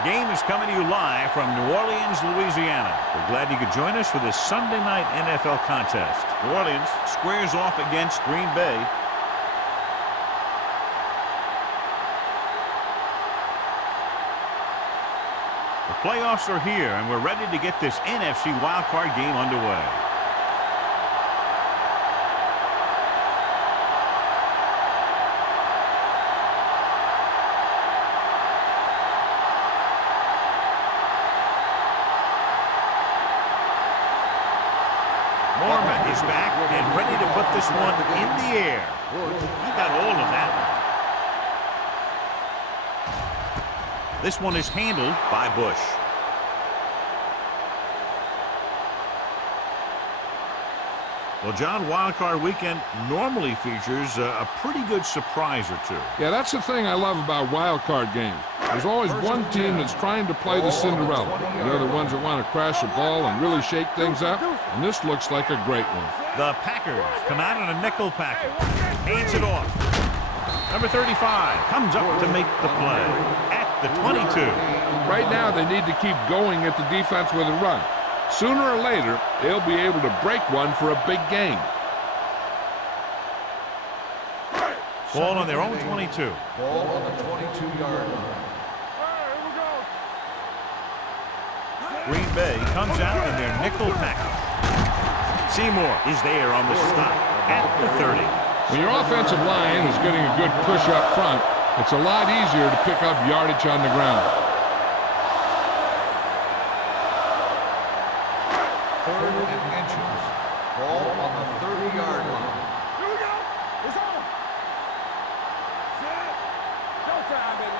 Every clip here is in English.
The game is coming to you live from New Orleans, Louisiana. We're glad you could join us for this Sunday night NFL contest. New Orleans squares off against Green Bay. The playoffs are here, and we're ready to get this NFC Wildcard game underway. Mormon is back and ready to put this one in the air. He got all of that one. This one is handled by Bush. Well, John, Wildcard Weekend normally features a pretty good surprise or two. Yeah, that's the thing I love about Wildcard games. There's always one team that's trying to play the Cinderella. They're the ones that want to crash the ball and really shake things up, and this looks like a great one. The Packers come out in a nickel package. Hands it off. Number 35 comes up to make the play at the 22. Right now, they need to keep going at the defense with a run. Sooner or later, they'll be able to break one for a big gain. Ball on their own 22. Ball on the 22-yard line. Green Bay comes out in their nickel package. Seymour is there on the stop at the 30. When your offensive line is getting a good push up front, it's a lot easier to pick up yardage on the ground. Third and inches. Ball on the 30-yard line. Here we go. It's on. Set. Showtime, baby.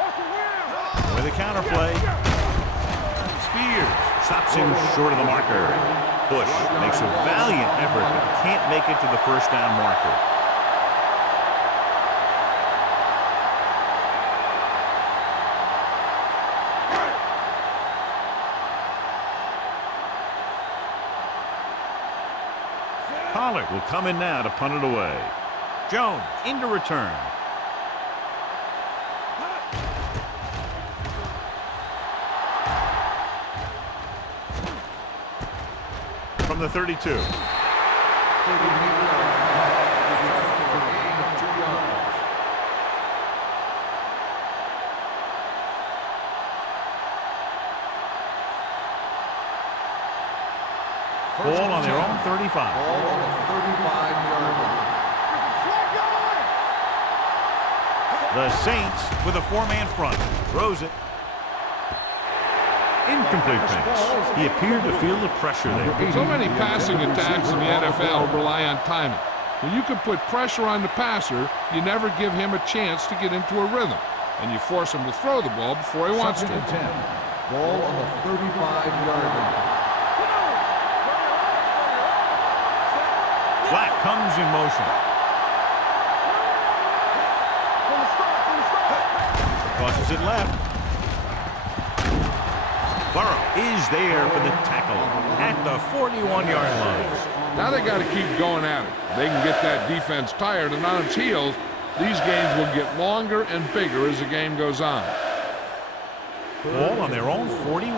Watch the wheel. With a counterplay. Spears stops him short of the marker. Bush makes a valiant effort but can't make it to the first down marker. Pollard will come in now to punt it away. Jones into return. From the 32. Ball on their own 35. Ball on the 35-yard line. The Saints with a four-man front. Throws it. Incomplete pass. He appeared to feel the pressure there. So many passing attacks in the NFL rely on timing. When you can put pressure on the passer, you never give him a chance to get into a rhythm, and you force him to throw the ball before he wants to. 10. Ball on the 35-yard line. Black comes in motion. Crosses it left. Burrow is there for the tackle at the 41-yard line. Now they got to keep going at it. They can get that defense tired and on its heels. These games will get longer and bigger as the game goes on. Ball on their own 41.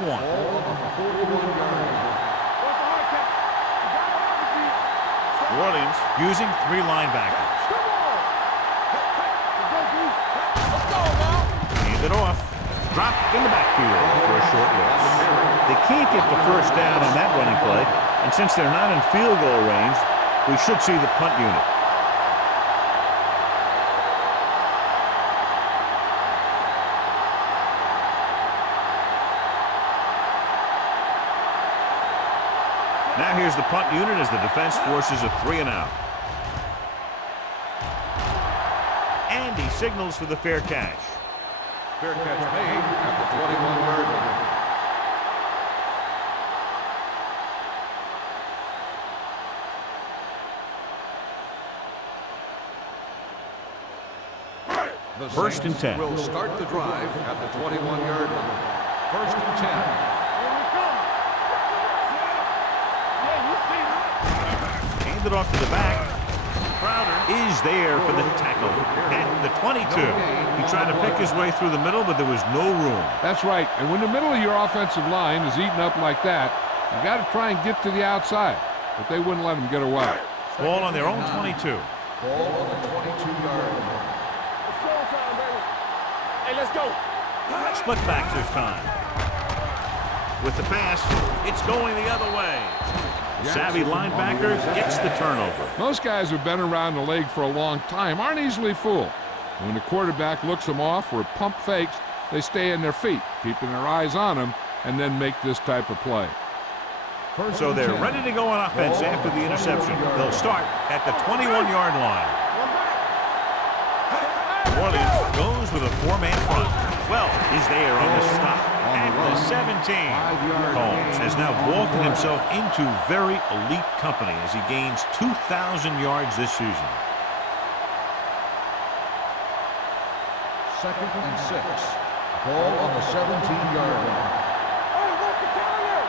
New Orleans using three linebackers. Hand it off. Dropped in the backfield for a short loss. They can't get the first down on that running play, and since they're not in field goal range, we should see the punt unit. Now here's the punt unit as the defense forces a 3-and-out. And he signals for the fair catch. Fair catch made at the 21-yard line. The First and 10. Will start the drive at the 21-yard line. First and 10. Hand it off to the back. Crowder is there for the tackle at the 22. He tried to pick his way through the middle, but there was no room. That's right. And when the middle of your offensive line is eaten up like that, you got to try and get to the outside. But they wouldn't let him get away. Ball on their own 22. Ball on the 22-yard line. It's showtime, baby. Hey, let's go. Split backs this time. With the pass, it's going the other way. Savvy linebacker gets the turnover. Most guys who've been around the league for a long time aren't easily fooled. When the quarterback looks them off or pump fakes, they stay in their feet, keeping their eyes on them, and then make this type of play. So they're ready to go on offense after the interception. They'll start at the 21-yard line. Orleans goes with a four-man front. Well, is there on the stop at the 17. Combs has now vaulted himself into very elite company as he gains 2,000 yards this season. 2nd and 6. Ball on the 17-yard line. Hey, work the carrier.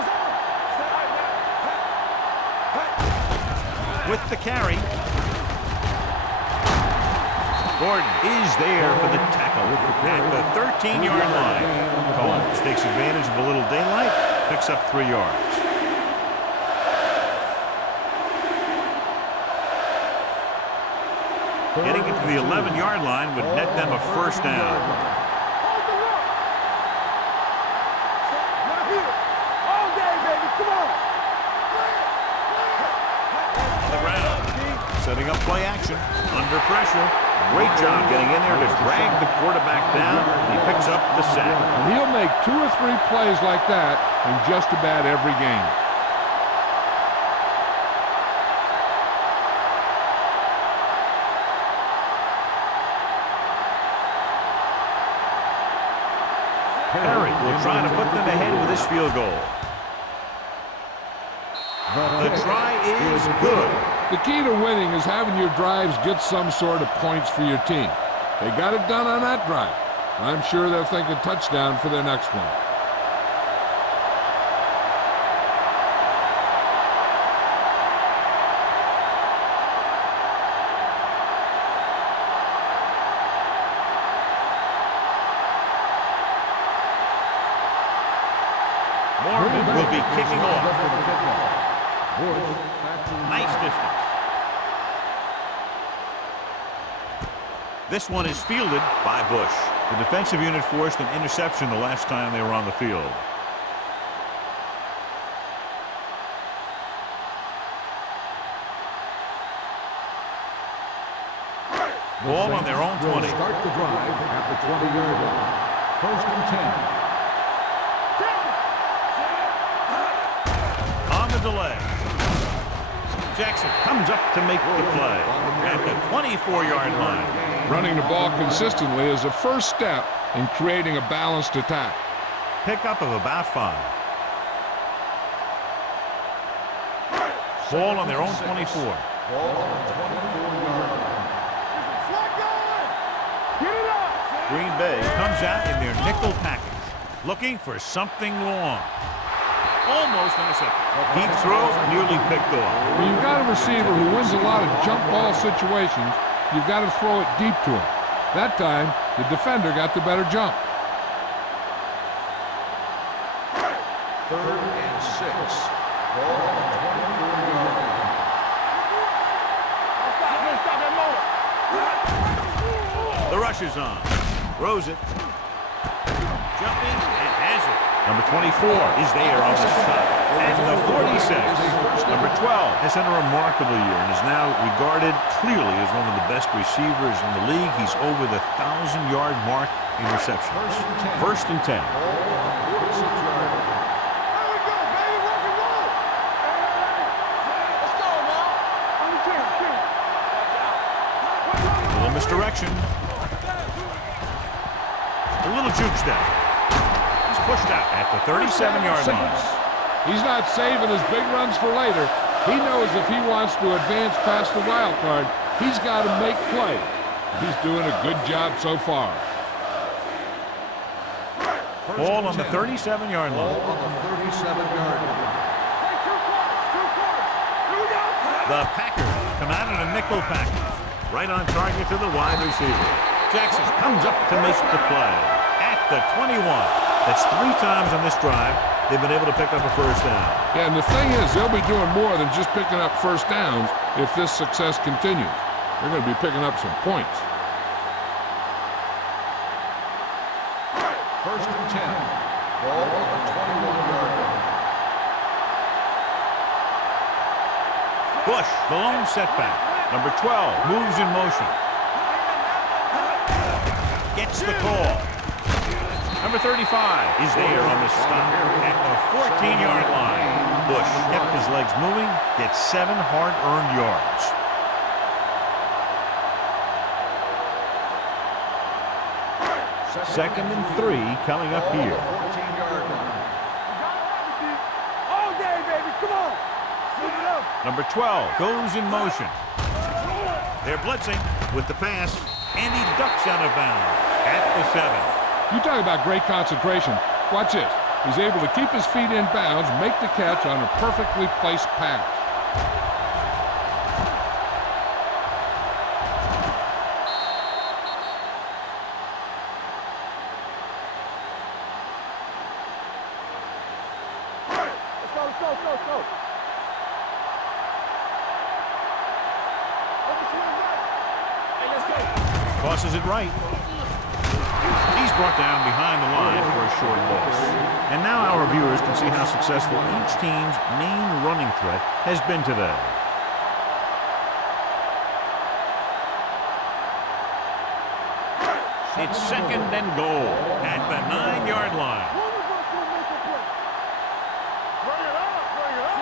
It's on. Stay now. With the carry, Gordon is there for the tackle at the 13-yard line. Combs takes advantage of a little daylight, picks up 3 yards. Getting it to the 11-yard line would net them a first down. Hold the rock. Not here. All day, baby. Come on. On the ground, setting up play action, under pressure. Great job getting in there to drag the quarterback down. He picks up the sack. And he'll make 2 or 3 plays like that in just about every game. Perry will try to put them ahead with his field goal. The try is good. The key to winning is having your drives get some sort of points for your team. They got it done on that drive. I'm sure they're thinking touchdown for their next one. Morgan will be kicking off. Nice distance. This one is fielded by Bush. The defensive unit forced an interception the last time they were on the field. Ball on their own 20. Start the drive at the 20-yard line. 1st and 10. On the delay. Jackson comes up to make the play at the 24-yard line. Running the ball consistently is the first step in creating a balanced attack. Pickup of about 5. Ball on their own 24. Ball on the 24-yard line. Slide going. Get it up. Green Bay comes out in their nickel package, looking for something long. Almost intercepted. Deep throw, nearly picked off. When you've got a receiver who wins a lot of jump ball situations, you've got to throw it deep to him. That time, the defender got the better jump. 3rd and 6. Ball on the 24-yard line. Stop that motor. The rush is on. Throws it. Jumping and has it. Number 24 is there on the stop. And the 46. Number 12 has had a remarkable year and is now regarded clearly as one of the best receivers in the league. He's over the 1,000-yard mark in receptions. 1st and 10. There we go, baby. Rock and roll. Let's go now. On the team. A little misdirection. A little juke step. He's pushed out at the 37-yard line. He's not saving his big runs for later. He knows if he wants to advance past the wild card, he's got to make plays. He's doing a good job so far. Ball on the 37-yard line. Ball on the 37-yard line. Hey, 2 quarters. Here we go. The Packers come out in a nickel package. Right on target to the wide receiver. Jackson comes up to make the play at the 21. That's 3 times on this drive they've been able to pick up a first down. Yeah, and the thing is, they'll be doing more than just picking up first downs if this success continues. They're going to be picking up some points. First and 10. Ball on the 21-yard line. Bush, the lone setback. Number 12 moves in motion. Gets the call. Number 35 is there on the stop at the 14-yard line. Bush kept his legs moving, gets 7 hard-earned yards. Second and 3 coming up here. 14-yard line. All day, baby. Come on. Move it up. Number 12 goes in motion. They're blitzing with the pass, and he ducks out of bounds at the 7. You talk about great concentration. Watch this. He's able to keep his feet in bounds, make the catch on a perfectly placed pass. Let's go. Hey, let's go. Tosses it right. He's brought down behind the line for a short loss. And now our viewers can see how successful each team's main running threat has been today. It's second and goal at the 9-yard line.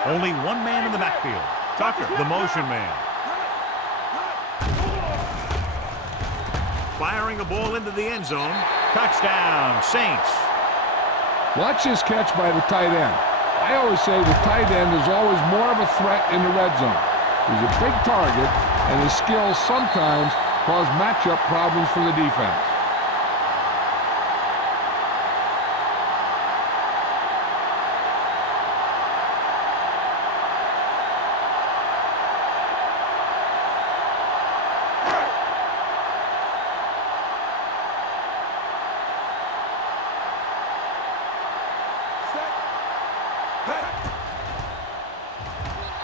Only one man in the backfield. Tucker, the motion man. Firing a ball into the end zone. Touchdown, Saints. Watch this catch by the tight end. I always say the tight end is always more of a threat in the red zone. He's a big target, and his skills sometimes cause matchup problems for the defense.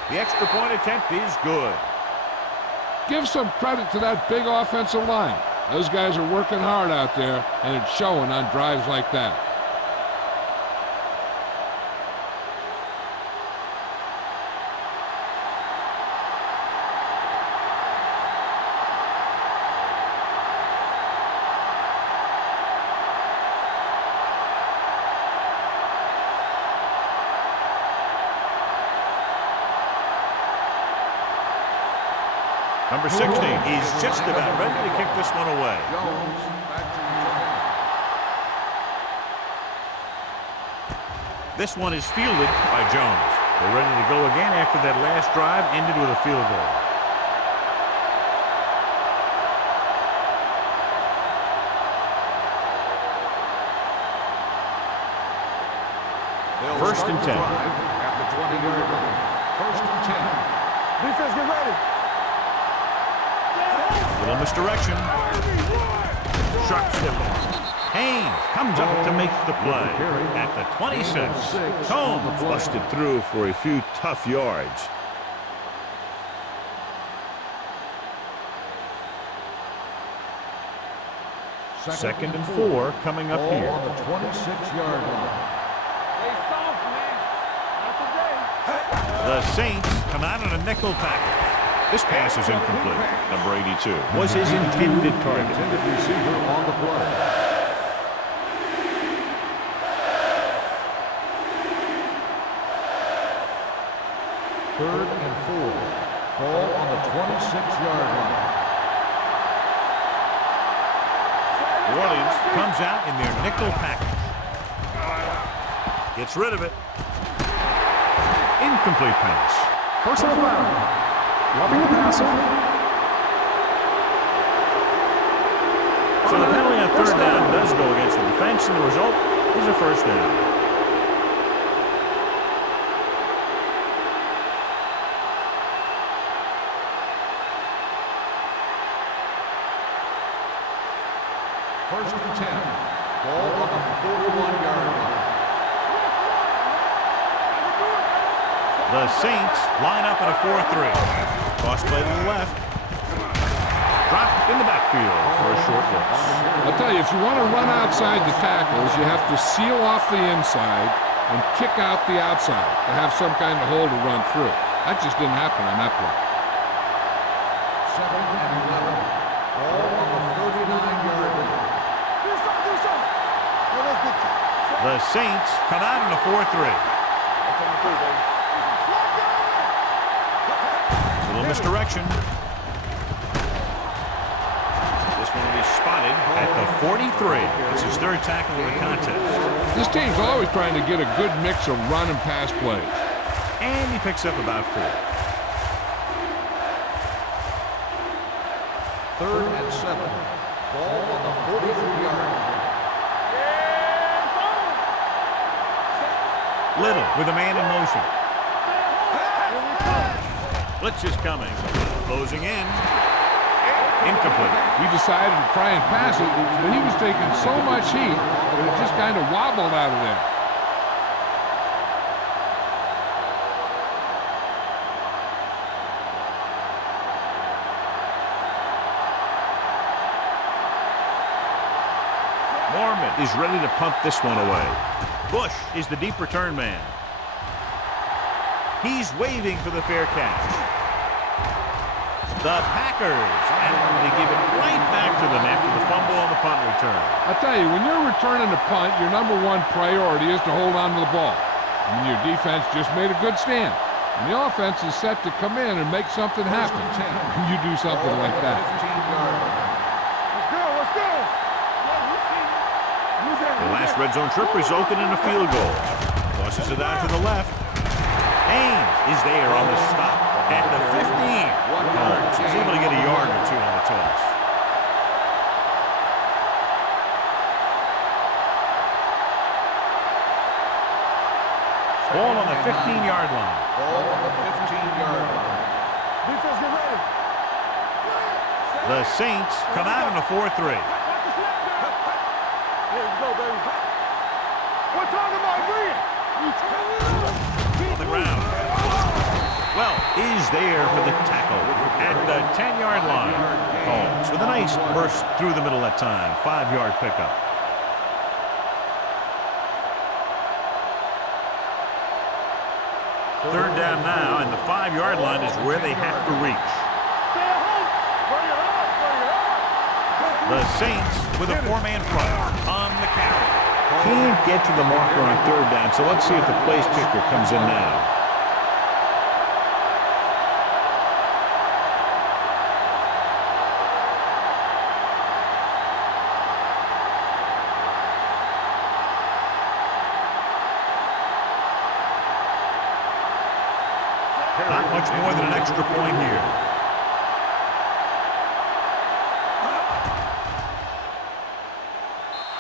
The extra point attempt is good. Give some credit to that big offensive line. Those guys are working hard out there, and it's showing on drives like that. Number 60 is just about ready to kick this one away. Jones back to return. This one is fielded by Jones. They're ready to go again after that last drive ended with a field goal. They'll First start and the 10. drive at the 20-yard line. First and 10. Defense, get ready. Little misdirection. Sharp step. Haynes comes up to make the play at the 26. Combs busted through for a few tough yards. Second and 4 coming up Ball here. on the 26-yard line. Hey, soft, man. Not today. The Saints come out in a nickel package. This pass is incomplete. Number 82 was his intended target. Intended receiver on the play. Third and 4. Ball on the 26-yard line. New Orleans comes out in their nickel package. Gets rid of it. Incomplete pass. Personal foul. Roughing the passer. So the penalty on third down does go against the defense, and the result is a first down. First and 10. Ball on the 41-yard line. The Saints line up in a 4-3. Toss play to the left. Dropped in the backfield for a short loss. I'll tell you, if you want to run outside the tackles, you have to seal off the inside and kick out the outside to have some kind of hole to run through. That just didn't happen on that play. Second and 11. Ball on the 39-yard line. The Saints come out in a 4-3. Little misdirection. This one will be spotted at the 43. It's his third tackle of the contest. This team's always trying to get a good mix of run and pass plays. And he picks up about 4. Third and 7. Ball on the 43-yard line. Little with a man in motion. Blitz is coming. Closing in. Incomplete. He decided to try and pass it, but he was taking so much heat that it just kind of wobbled out of there. Mormon is ready to punt this one away. Bush is the deep return man. He's waving for the fair catch. The Packers, and they give it right back to them after the fumble on the punt return. I tell you, when you're returning a punt, your number one priority is to hold on to the ball. I mean, your defense just made a good stand. And the offense is set to come in and make something happen. And you do something like that. The last red zone trip resulted in a field goal. Tosses it out to the left. Haynes is there on the stop at the 15. Carnes is able to get a yard or 2 on the toss. Ball on the 15-yard line. Ball on the 15-yard line. Defense, get ready. The Saints come out in a 4-3. Here we go, baby. We're talking about green. On the ground. Well, is there for the tackle at the 10-yard line. Holmes with a nice burst through the middle that time. 5-yard pickup. Third down now, and the 5-yard line is where they have to reach. The Saints with a 4-man front on the carry. Can't get to the marker on third down, so let's see if the place kicker comes in now. Not much more than an extra point here.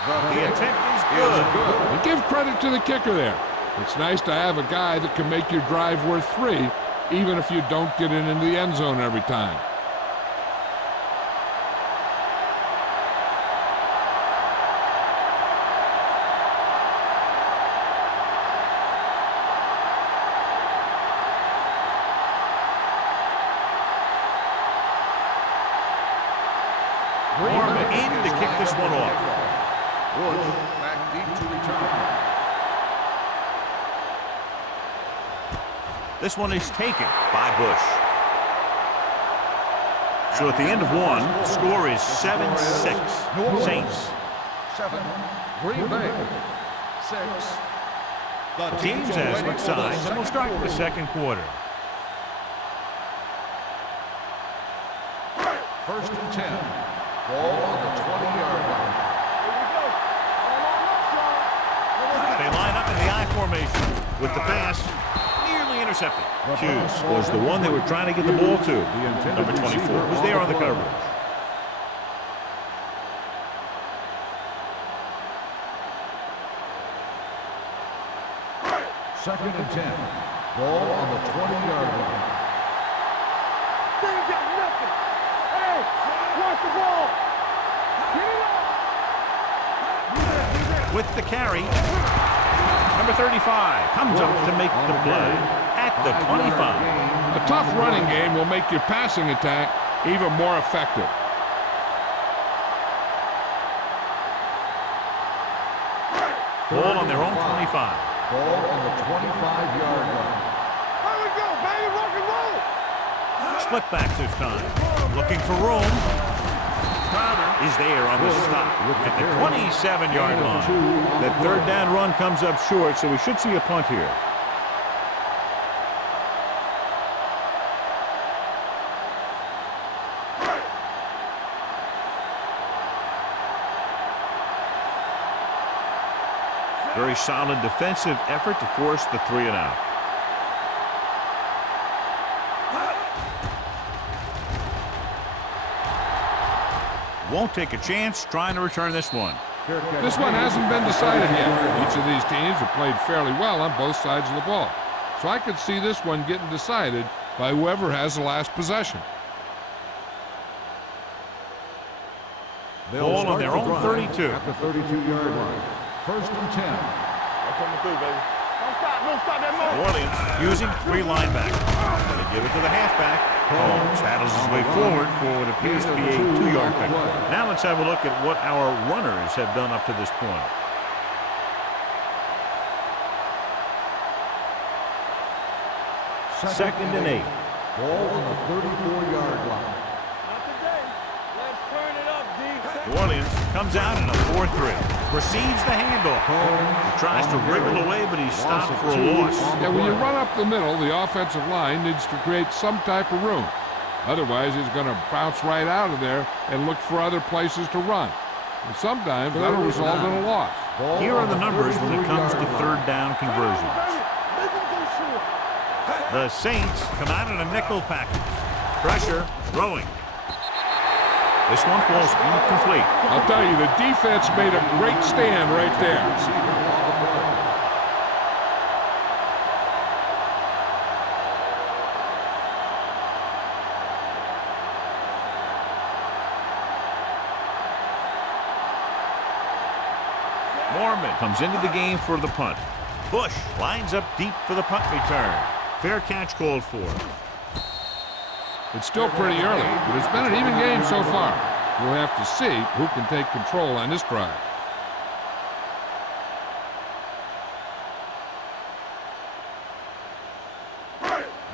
The attempt is good. And give credit to the kicker there. It's nice to have a guy that can make your drive worth 3, even if you don't get it into the end zone every time. Mormon in to kick this one off. Bush back deep to return. This one is taken by Bush. So at the end of one, the score is 7-6. Saints. 7. Green Bay. 6. The teams as switch sides, and we'll start with the second quarter. First and 10. Ball on the 20-yard line. They line up in the I formation with the pass nearly intercepted. Hughes was the one they were trying to get the ball to. Number 24 was there on the coverage. Second and 10. Ball on the 20-yard line. They ain't got nothing. Hey, watch the ball. Get it up. with the carry. Number 35 comes up to make the play at the 25. A tough running game will make your passing attack even more effective. Ball on their own 25. Ball on the 25-yard line. Here we go, baby. Rock and roll. Split back this time. Looking for room. Crowder is there on the stop at the 27-yard line. That third down run comes up short, so we should see a punt here. Very solid defensive effort to force the 3-and-out. Won't take a chance trying to return this one. This one hasn't been decided yet. Each of these teams have played fairly well on both sides of the ball. So I could see this one getting decided by whoever has the last possession. Ball on their own 32. At the 32-yard line. First and 10. Coming through, baby. Don't stop that New Orleans using 3 linebackers. They give it to the halfback. Holmes battles his way forward for what appears to be a 2-yard pickup. Now let's have a look at what our runners have done up to this point. Second and 8. Ball on the 34-yard line. Not today. Let's turn it up, D. New Orleans comes out in a 4-3. Proceeds the handoff. He tries to wriggle away, but he's stopped for a loss. Yeah, when you run up the middle, the offensive line needs to create some type of room. Otherwise, he's going to bounce right out of there and look for other places to run. And sometimes that'll result in a loss. Here are the numbers when it comes to third down conversions. The Saints come out in a nickel package. Pressure, throwing. This one falls incomplete. I'll tell you, the defense made a great stand right there. Mormon comes into the game for the punt. Bush lines up deep for the punt return. Fair catch called for. It's still pretty early, but it's been an even game so far. We'll have to see who can take control on this drive.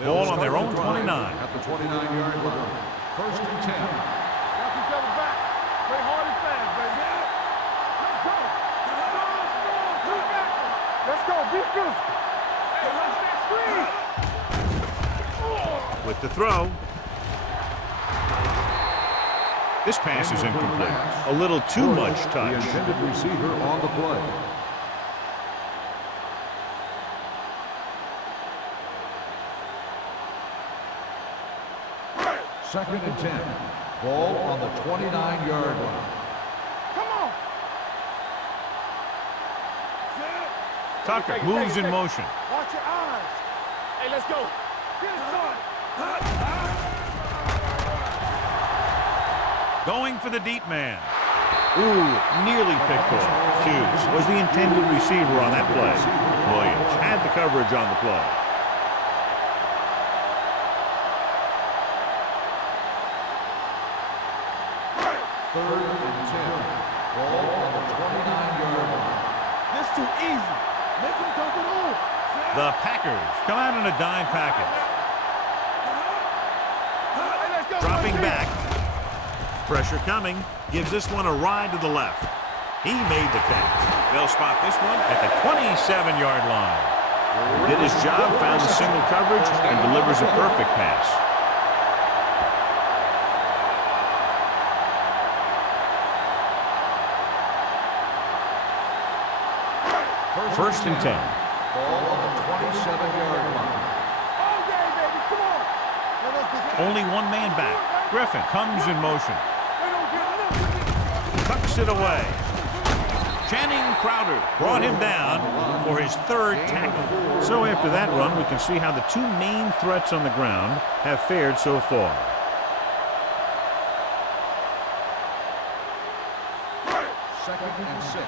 Ball on their own 29. At the 29-yard line. First and 10. Watch each other back. Play hard and fast, baby. Let's go. Let's go. Be physical. Hey, watch that screen. With the throw. This pass is incomplete. A little too much The touch. intended receiver on the play. Second and 10. Ball on the 29-yard line. Come on. Tucker moves in motion. Watch your eyes. Hey, let's go. Get it started. Going for the deep man. Ooh, nearly picked off. Hughes was the intended receiver on that play. Williams had the coverage on the play. Third and 10. Ball on the 29-yard line. This too easy. Make him dump it on. The Packers come out in a dime package. Hey, let's go. Dropping right back. Pressure coming. Gives this one a ride to the left. He made the catch. They'll spot this one at the 27-yard line. Did his job, found the single coverage, and delivers a perfect pass. First and 10. Ball on the 27-yard line. All day, baby. Come on. Let us get Only one man back. Griffin comes in motion. They don't get enough. Tucks it away. Channing Crowder brought him down for his third tackle. So after that run, we can see how the two main threats on the ground have fared so far. Second and 6.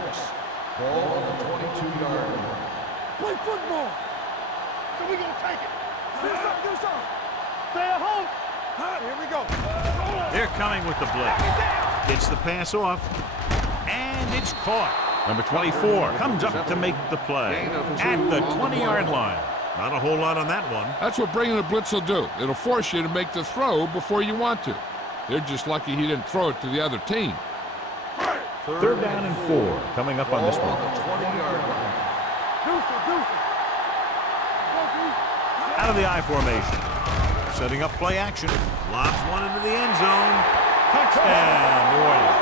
Ball on the 22-yard line. Play football. So we gonna take it. Do something, do something. Stay at home. Here we go. They're coming with the blitz. Gets the pass off, and it's caught. Number 24 comes up to make the play at the 20-yard line. Not a whole lot on that one. That's what bringing the blitz will do. It'll force you to make the throw before you want to. They're just lucky he didn't throw it to the other team. Third down and 4 coming up on this one. The 20-yard line. Out of the I formation. Setting up play action. Lobs one into the end zone. Touchdown, New Orleans.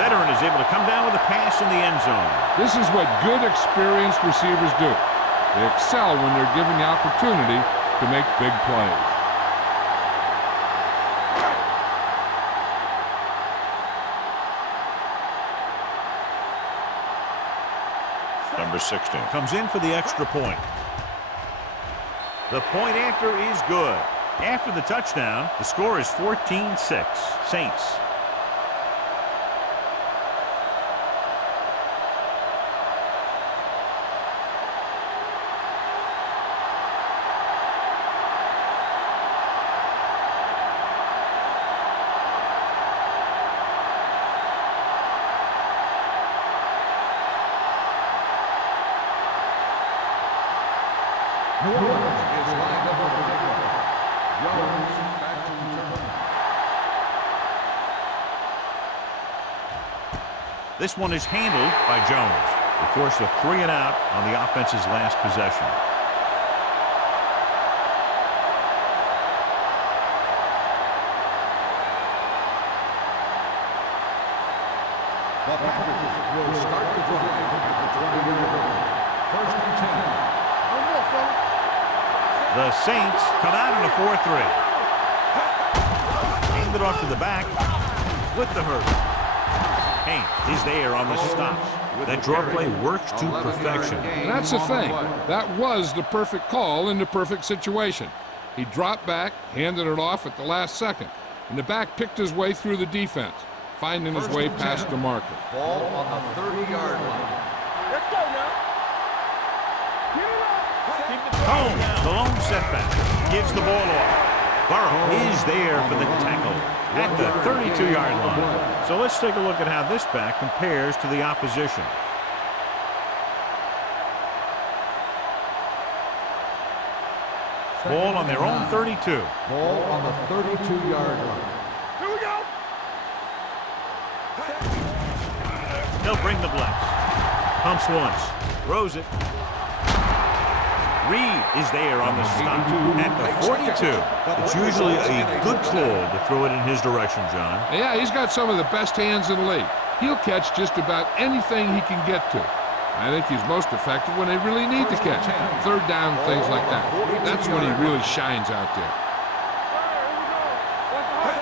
Veteran is able to come down with a pass in the end zone. This is what good, experienced receivers do. They excel when they're given the opportunity to make big plays. Number 16 comes in for the extra point. The point after is good. After the touchdown, the score is 14-6. Saints. New Orleans is lined up for the kickoff. Jones back to return. This one is handled by Jones. They force a 3 and out on the offense's last possession. The Packers will start the drive at the 20-yard line. First and 10. The Saints come out in a 4-3. Hand it off to the back with the hurdle. Payne is there on the stop. That draw play works to perfection. That's the thing. That was the perfect call in the perfect situation. He dropped back, handed it off at the last second, and the back picked his way through the defense, finding his way past the marker. Ball on the 30-yard line. Let's go now. Holmes, the lone setback, gives the ball off. Burrow is there for the tackle at the 32-yard line. So let's take a look at how this back compares to the opposition. Ball on their own 32. Ball on the 32-yard line. Here we go. They'll bring the blitz. Pumps once. Throws it. Reed is there on the stop at the 42. It's usually a good call to throw it in his direction, John. Yeah, he's got some of the best hands in the league. He'll catch just about anything he can get to. I think he's most effective when they really need to catch. Third down, things like that. That's when he really shines out there.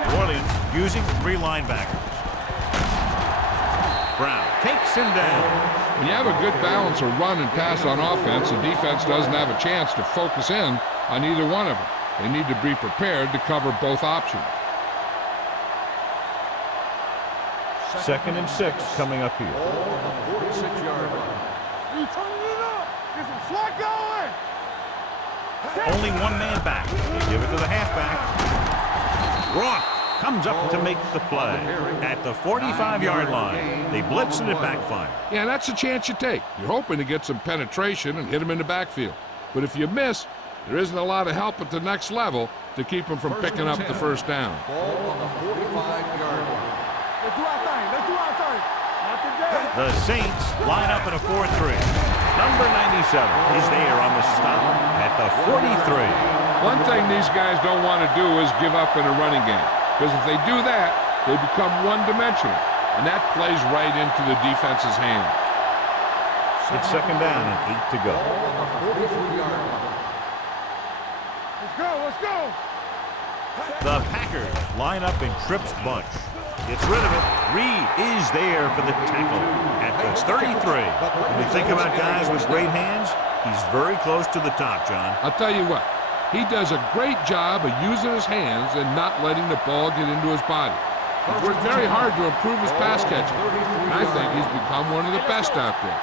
New Orleans using 3 linebackers. Brown takes him down. When you have a good balance of run and pass on offense, the defense doesn't have a chance to focus in on either one of them. They need to be prepared to cover both options. 2nd and 6 coming up here. Ball on the 46-yard line. You turning it up. Get some slack going. Only one man back. They give it to the halfback. Roth comes up to make the play at the 45-yard line. They blitz and it backfires. Yeah, that's a chance you take. You're hoping to get some penetration and hit him in the backfield. But if you miss, there isn't a lot of help at the next level to keep him from picking up the first down. Ball on the 45-yard line. Let's do our thing. Let's do our thing. Not today. The Saints line up in a 4-3. Number 97 is there on the stop at the 43. One thing these guys don't want to do is give up in a running game. Because if they do that, they become one-dimensional. And that plays right into the defense's hands. It's 2nd down and 8 to go. Ball on the 43-yard line. Let's go. Let's go. The Packers line up in Tripp's bunch. Gets rid of it. Reed is there for the tackle at the 33. When you think about guys with great hands, he's very close to the top, John. I'll tell you what, he does a great job of using his hands and not letting the ball get into his body. He's worked very hard to improve his pass catching, and I think he's become one of the best out there.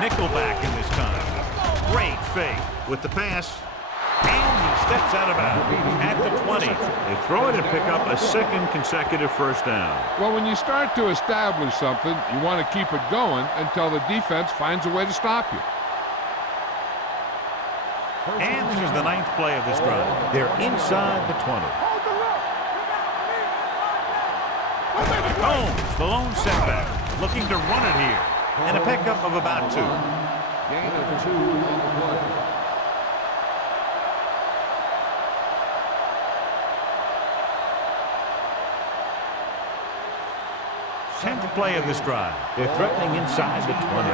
Nickelback in this time. Great fake with the pass. And he steps out of bounds at the 20. They throw it and pick up a second consecutive first down. Well, when you start to establish something, you want to keep it going until the defense finds a way to stop you. And this is the 9th play of this drive. They're inside the 20. Holmes, the lone setback, looking to run it here. And a pickup of about 2. Gain of 2 on the play. 10th play of this drive. They're threatening inside the 20.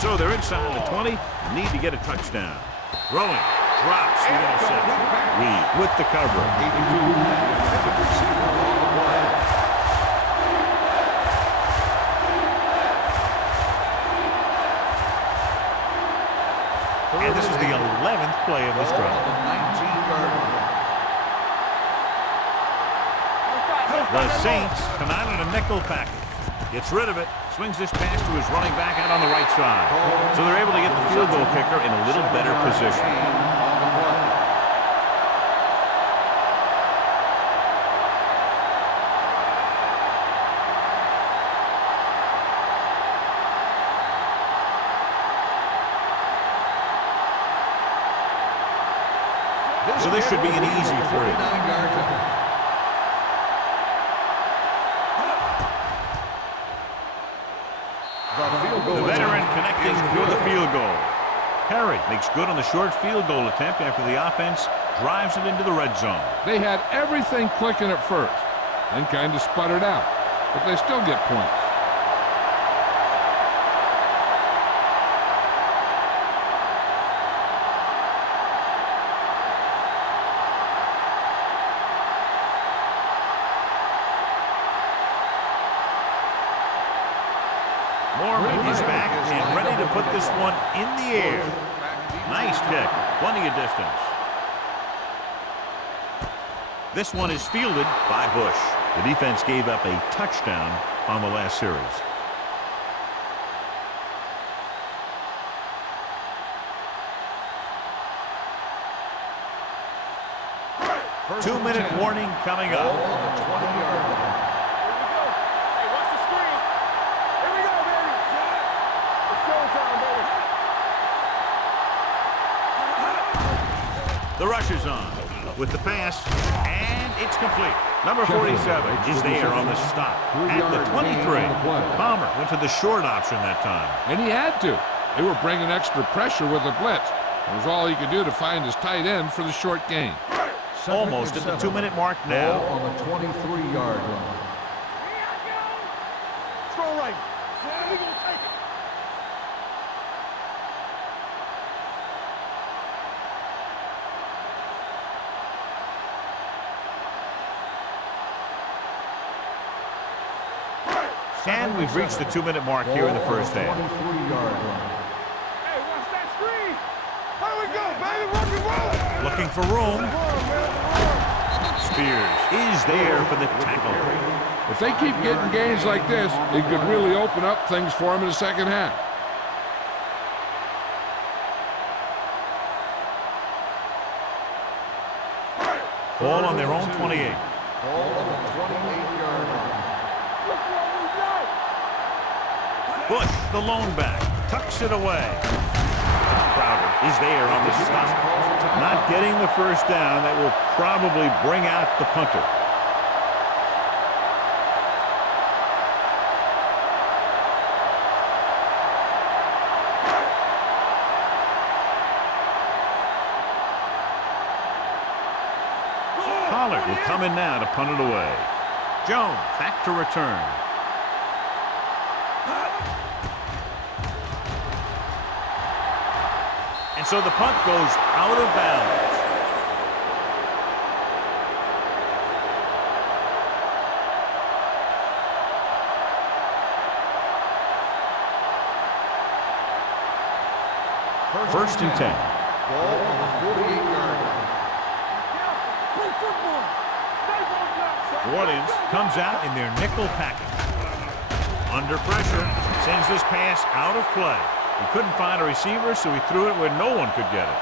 So they're inside the 20. Need to get a touchdown. Throwing. Drops the interception. Reed with the cover. And this is the 11th play of this drive. 19-yard line. The Saints come out in a nickel package. Gets rid of it. Swings this pass to his running back out on the right side. So they're able to get the field goal kicker in a little better position. So this should be an easy 3. The veteran connecting for the field goal. Perry makes good on the short field goal attempt after the offense drives it into the red zone. They had everything clicking at first and kind of sputtered out, but they still get points. Mormon is back and ready to put this one in the air. Nice kick. Plenty of distance. This one is fielded by Bush. The defense gave up a touchdown on the last series. Two-minute warning coming up. The rush is on with the pass, and it's complete. Number 47 is there on the stop at the 23. Palmer went to the short option that time. And he had to. They were bringing extra pressure with the blitz. It was all he could do to find his tight end for the short gain. Almost at the 2-minute mark now. Ball on the 23-yard line. Throw right. We gonna take it. And we've reached the 2-minute mark here in the first half. 23-yard line. Hey, watch that screen. Here we go, baby. Rock and roll. Looking for room. Spears is there for the tackle. If they keep getting gains like this, it could really open up things for them in the second half. Ball on their own 28. Ball on the 28-yard line. Bush, the lone back, tucks it away. Crowder is there on the stop. Not getting the first down. That will probably bring out the punter. Pollard will come in now to punt it away. Jones back to return. And so the punt goes out of bounds. First and 10. Ball on the 48-yard line. Play football. New Orleans comes out in their nickel package. Under pressure, sends this pass out of play. He couldn't find a receiver, so he threw it where no one could get it.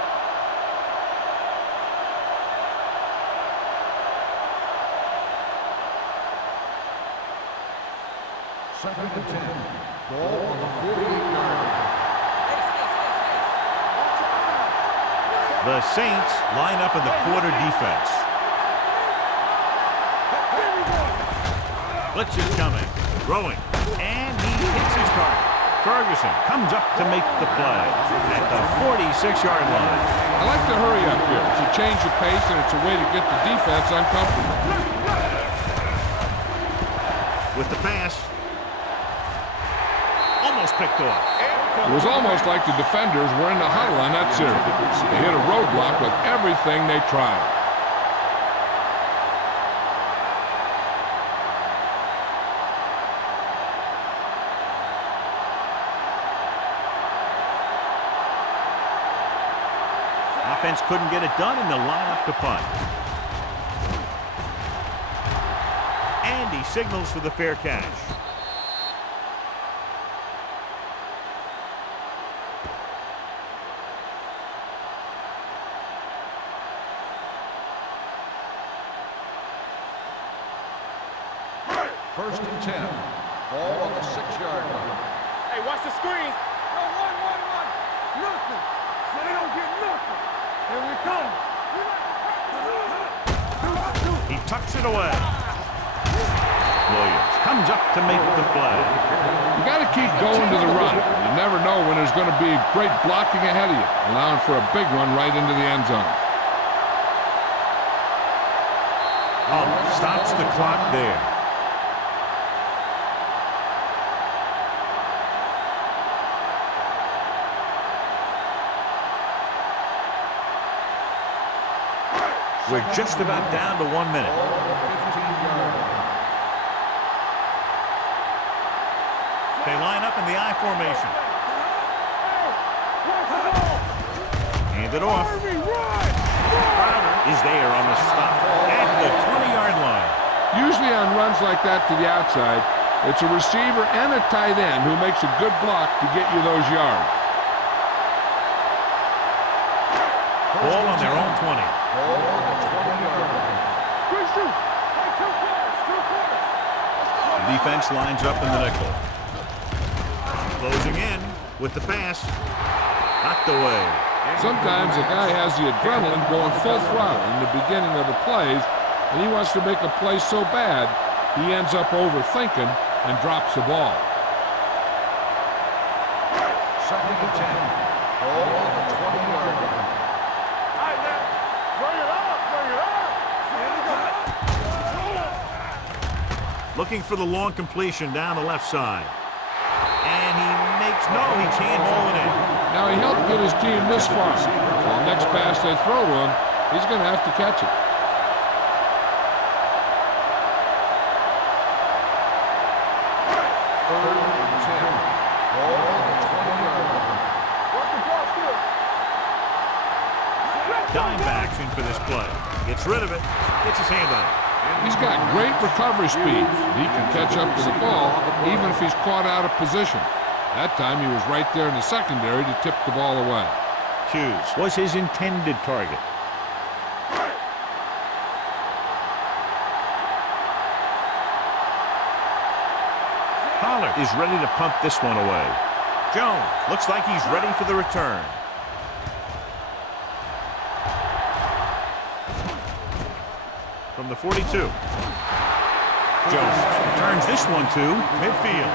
Second and 10. Ball on the 48-yard line. The Saints line up in the quarter defense. Blitz is coming, throwing, and he hits his target. Ferguson comes up to make the play at the 46-yard line. I like the hurry up here. It's a change of pace, and it's a way to get the defense uncomfortable. With the pass, almost picked off. It was almost like the defenders were in the huddle on that series. They hit a roadblock with everything they tried. Offense couldn't get it done, and they'll line up to punt. And he signals for the fair catch. First and 10. Ball on the 6-yard line. Hey, watch the screen. No, one. Nothing. So they don't get nothing. Here we come. He tucks it away. Williams comes up to make the play. You got to keep going to the run. You never know when there's going to be great blocking ahead of you, allowing for a big one right into the end zone. Stops the clock there. We're just about down to 1 minute. They line up in the I formation. Hand it off. Crowder is there on the stop at the 20-yard line. Usually on runs like that to the outside, it's a receiver and a tight end who makes a good block to get you those yards. Ball on their own 20. Ball on the 20-yard line. The defense lines up in the nickel. Closing in with the pass. Knocked away. Sometimes a guy has the adrenaline going full throttle in the beginning of the plays, and he wants to make a play so bad, he ends up overthinking and drops the ball. Second and 10. Ball on the 20-yard line. Looking for the long completion down the left side. And he makes he can't haul it in. Now he helped get his team this far. So the next pass they throw to him, he's going to have to catch it. Third and 10. Ball on the 20-yard line. Dime backs in for this play. Gets rid of it. Gets his hand on it. He's got great recovery speed. He can catch up to the ball even if he's caught out of position. That time he was right there in the secondary to tip the ball away. Hughes was his intended target. Pollard is ready to punt this one away. Jones looks like he's ready for the return. From the 42. Jones returns this one to midfield.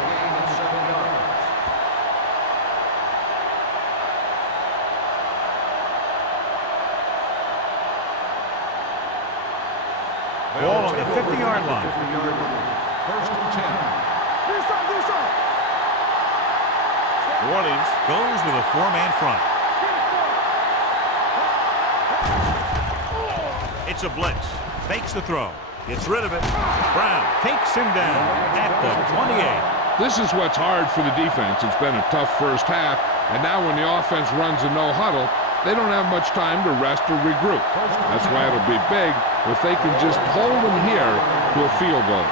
Ball on the 50-yard line. First and 10. New Orleans goes with a four-man front. It's a blitz. Fakes the throw. Gets rid of it. Brown takes him down at the 28. This is what's hard for the defense. It's been a tough first half, and now when the offense runs a no huddle, they don't have much time to rest or regroup. That's why it'll be big if they can just hold them here to a field goal.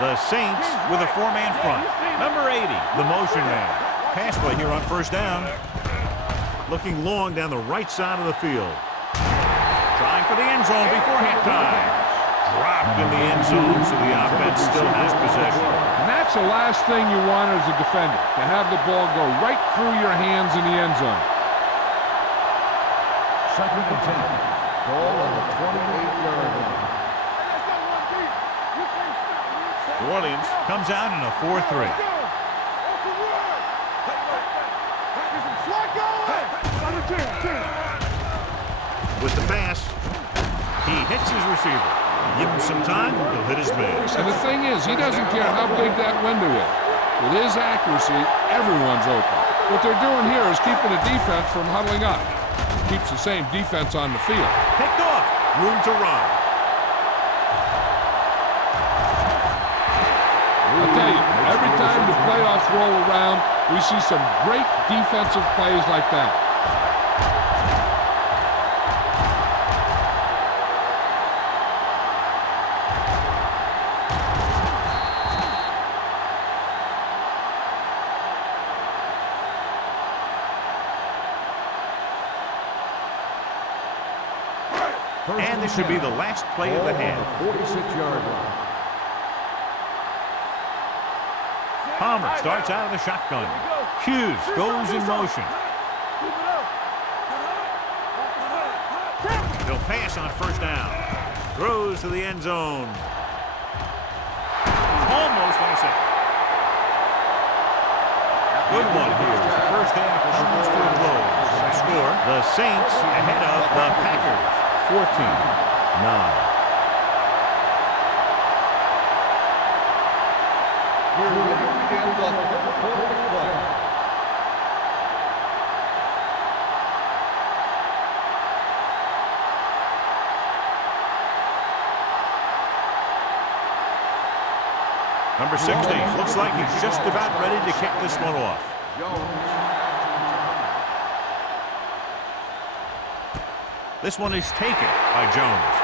The Saints with a four-man front. Number 80, the motion man. Pass play here on first down. Looking long down the right side of the field. Trying for the end zone before halftime. Dropped in the end zone, so the offense still has possession. And that's the last thing you want as a defender, to have the ball go right through your hands in the end zone. Second and 10. Ball on the 28-yard line. New Orleans comes out in a 4-3. With the pass, he hits his receiver. Give him some time, he'll hit his man. And the thing is, he doesn't care how big that window is. With his accuracy, everyone's open. What they're doing here is keeping the defense from huddling up. Keeps the same defense on the field. Picked off. Room to run. I'll tell you, every time the playoffs roll around, we see some great defensive plays like that. And this should be the last play of the half. 46-yard line. Palmer starts out of the shotgun. Hughes goes in motion. He'll pass on first down. Throws to the end zone. Almost intercepted. Good one here. The first half comes to a close. Score, the Saints ahead of the Packers. 14-9. Here we begin the third quarter of play. Number 60 looks like he's just about ready to kick this one off. This one is taken by Jones.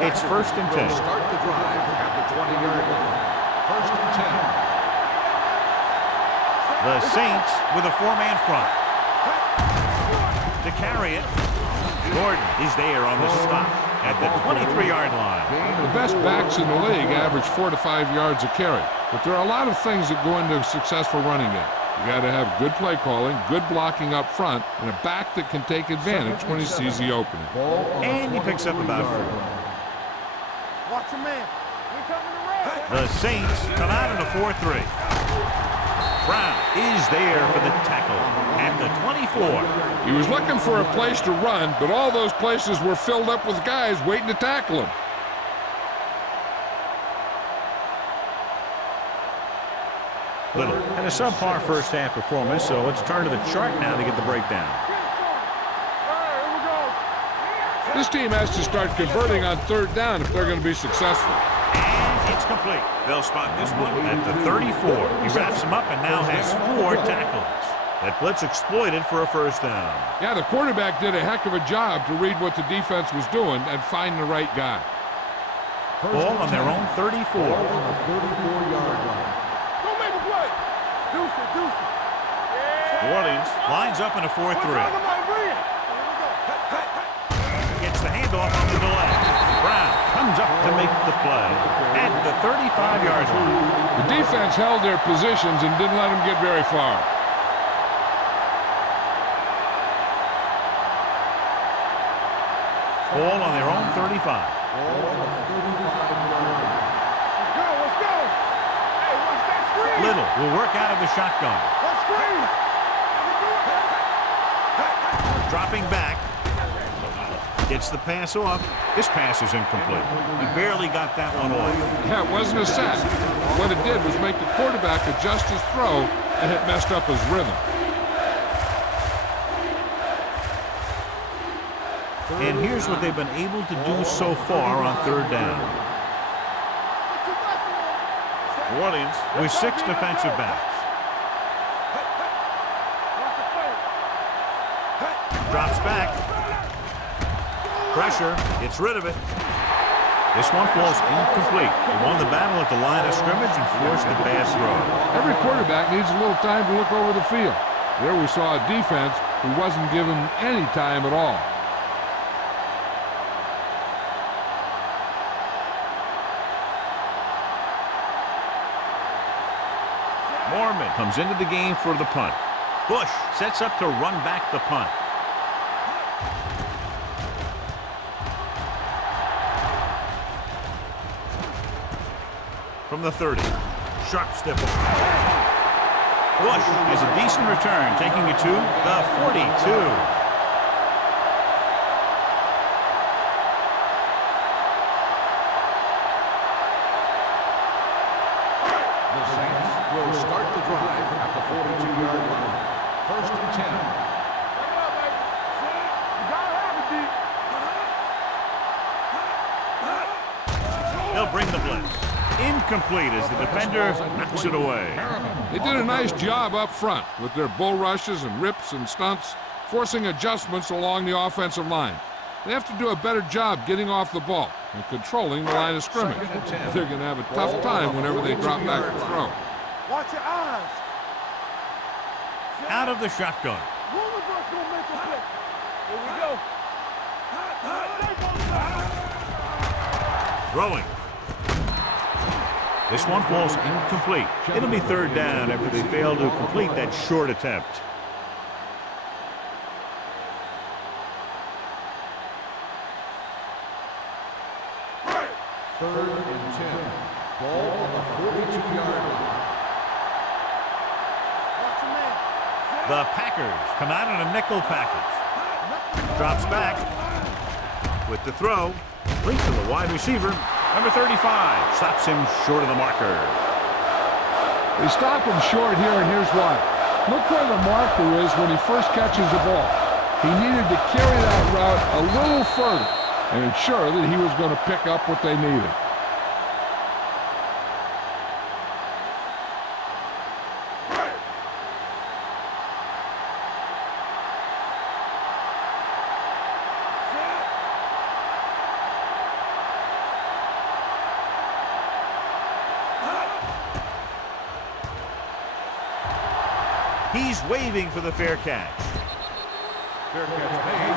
It's first and 10. Start the drive at the 20-yard line. First and 10. The Saints with a four-man front. To carry it, Gordon is there on the stop at the 23-yard line. The best backs in the league average 4 to 5 yards a carry. But there are a lot of things that go into a successful running game. You got to have good play calling, good blocking up front, and a back that can take advantage when he sees the opening. And he picks up about 4. Watch your man. We coming to red. The Saints come out in a 4-3. Brown is there for the tackle at the 24. He was looking for a place to run, but all those places were filled up with guys waiting to tackle him. Little and a subpar first half performance, so let's turn to the chart now to get the breakdown. This team has to start converting on third down if they're going to be successful. And it's complete. They'll spot this one at the 34. He wraps him up and now has 4 tackles. That blitz exploited for a first down. Yeah, the quarterback did a heck of a job to read what the defense was doing and find the right guy. Ball on their own 34. Ball on the 34-yard line. Go make a play. Deuce it, deuce it. New Orleans lines up in a 4-3. Gets the handoff on the delay. Brown comes up to make the play at the 35-yard line. The defense held their positions and didn't let them get very far. Ball on their own 35. Ball on the 35-yard line. Let's go. Hey, watch that screen. Little will work out of the shotgun. Let's screen. Dropping back. Gets the pass off. This pass is incomplete. He barely got that one off. Yeah, it wasn't a set. What it did was make the quarterback adjust his throw, and it messed up his rhythm. And here's what they've been able to do so far on third down. New Orleans with 6 defensive backs. Drops back. Pressure. Gets rid of it. This one falls incomplete. He won the battle at the line of scrimmage and forced a bad throw. Every quarterback needs a little time to look over the field. There we saw a defense who wasn't given any time at all. Mormon comes into the game for the punt. Bush sets up to run back the punt. From the 30. Sharp step. Bush has a decent return, taking it to the 42. Will start the drive at the 42-yard line. First and 10. They'll bring the blitz. Incomplete as the defender knocks it away. They did a nice job up front with their bull rushes and rips and stunts, forcing adjustments along the offensive line. They have to do a better job getting off the ball and controlling the line of scrimmage. They're going to have a tough time whenever they drop back to throw. Watch your eyes. Out of the shotgun. One of us gonna make a play. Here we go. Throwing. This one falls incomplete. It'll be third down after they fail to complete that short attempt. Third and 10. Ball on the 42-yard line. Watch your man. The Packers come out in a nickel package. Drops back with the throw. Link to the wide receiver. Number 35 stops him short of the marker. They stop him short here, and here's why. Look where the marker is when he first catches the ball. He needed to carry that route a little further and ensure that he was going to pick up what they needed. He's waving for the fair catch. Fair catch made at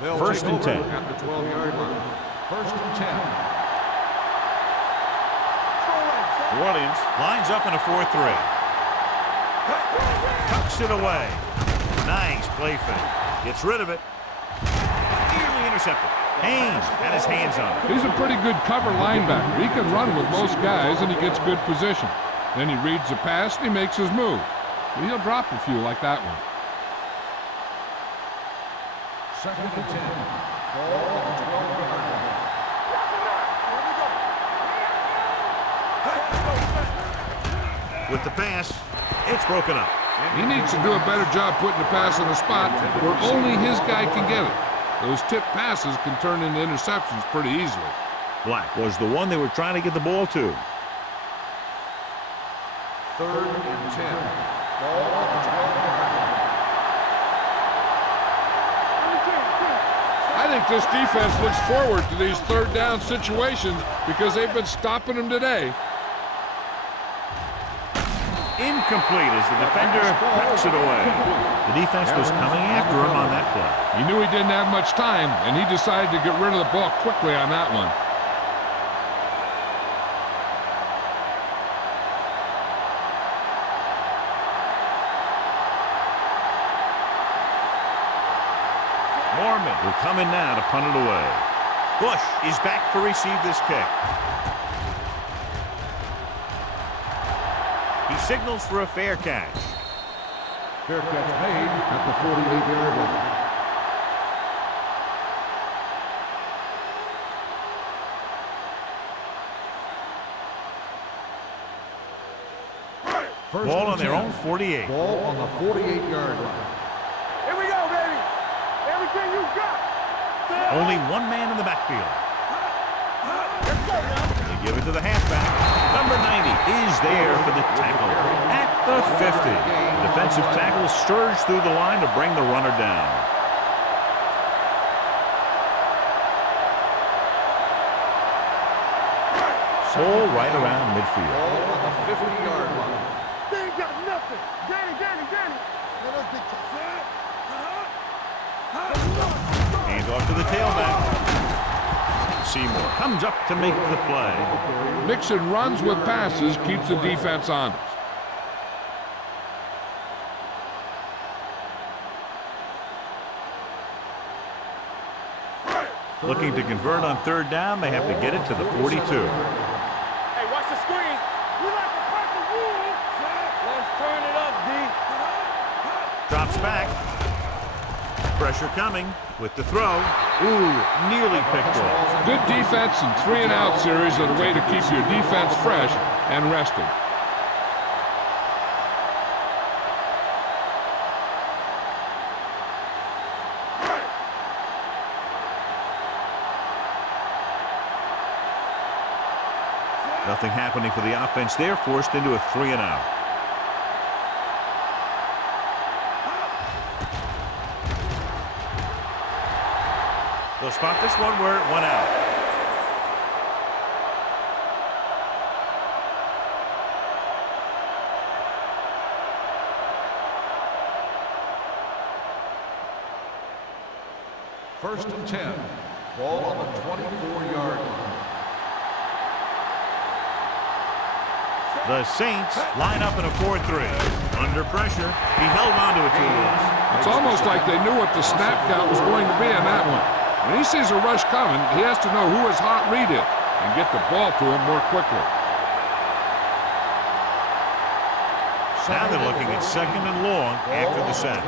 the 12-yard line. First and 10. At the 12-yard line. First and 10. New Orleans lines up in a 4-3. Tucks it away. Nice play fake. Gets rid of it. Nearly intercepted. Haynes had his hands on it. He's a pretty good cover linebacker. He can run with most guys, and he gets good position. Then he reads the pass, and he makes his move. But he'll drop a few like that one. Second and 10. Ball on the 12-yard line. With the pass, it's broken up. He needs to do a better job putting the pass in a spot where only his guy can get it. Those tip passes can turn into interceptions pretty easily. Black was the one they were trying to get the ball to. Third and 10. Ball on the 12-yard line. I think this defense looks forward to these third down situations because they've been stopping them today. Incomplete as the defender knocks it away. The defense was coming after him on that play. He knew he didn't have much time, and he decided to get rid of the ball quickly on that one. Mormon will come in now to punt it away. Bush is back to receive this kick. He signals for a fair catch. Fair catch made at the 48-yard line. Ball on their own 48. Ball on the 48-yard line. Here we go, baby. Everything you got. Only one man in the backfield. They give it to the halfback. Number 90 is there for the tackle at the 50. The defensive tackle surged through the line to bring the runner down. Ball right around midfield. Ball on the 50-yard line. They ain't got nothing. Danny. Let us get Hands off to the tailback. Seymour comes up to make the play. Mixing runs with passes keeps the defense honest. Looking to convert on third down, they have to get it to the 42. Hey, watch the screen. We like to cut the rules. Let's turn it up, D. Drops back. Pressure coming with the throw. Ooh, nearly picked off. Good defense and 3-and-out series are the way to keep your defense fresh and rested. Nothing happening for the offense there, forced into a 3-and-out. They'll spot this one where it went out. First and 10. Ball on the 24-yard line. The Saints line up in a 4-3. Under pressure, he held on to it too long. It's almost like they knew what the snap count was going to be on that one. When he sees a rush coming, he has to know who his hot read is and get the ball to him more quickly. Now they're looking at second and long after the sack.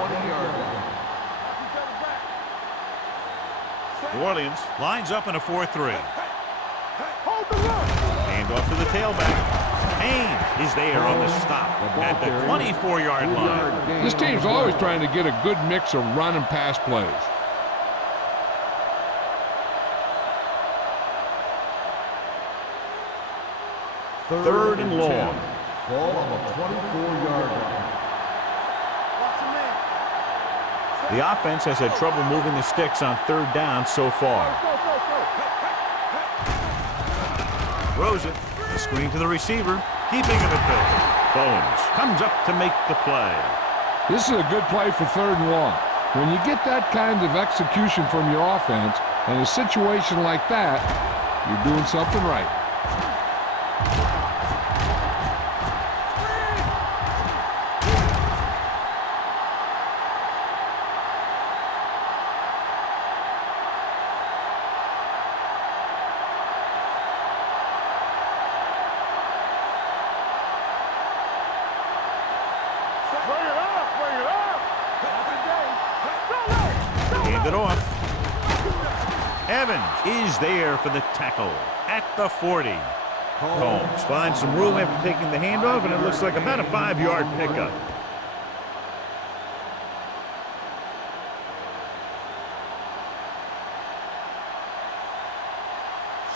New Orleans lines up in a 4-3. Hold the run. Hand off to the tailback. Haynes is there on the stop at the 24-yard line. This team's always trying to get a good mix of run and pass plays. Third and long. Ball on the 24-yard line. Watch him in. The offense has had trouble moving the sticks on third down so far. Throws it. The screen to the receiver. Keeping him at bay. Bones comes up to make the play. This is a good play for third and long. When you get that kind of execution from your offense in a situation like that, you're doing something right. Hand it off. Evans is there for the tackle at the 40. Combs finds some room after taking the handoff, and it looks like about a 5-yard pickup.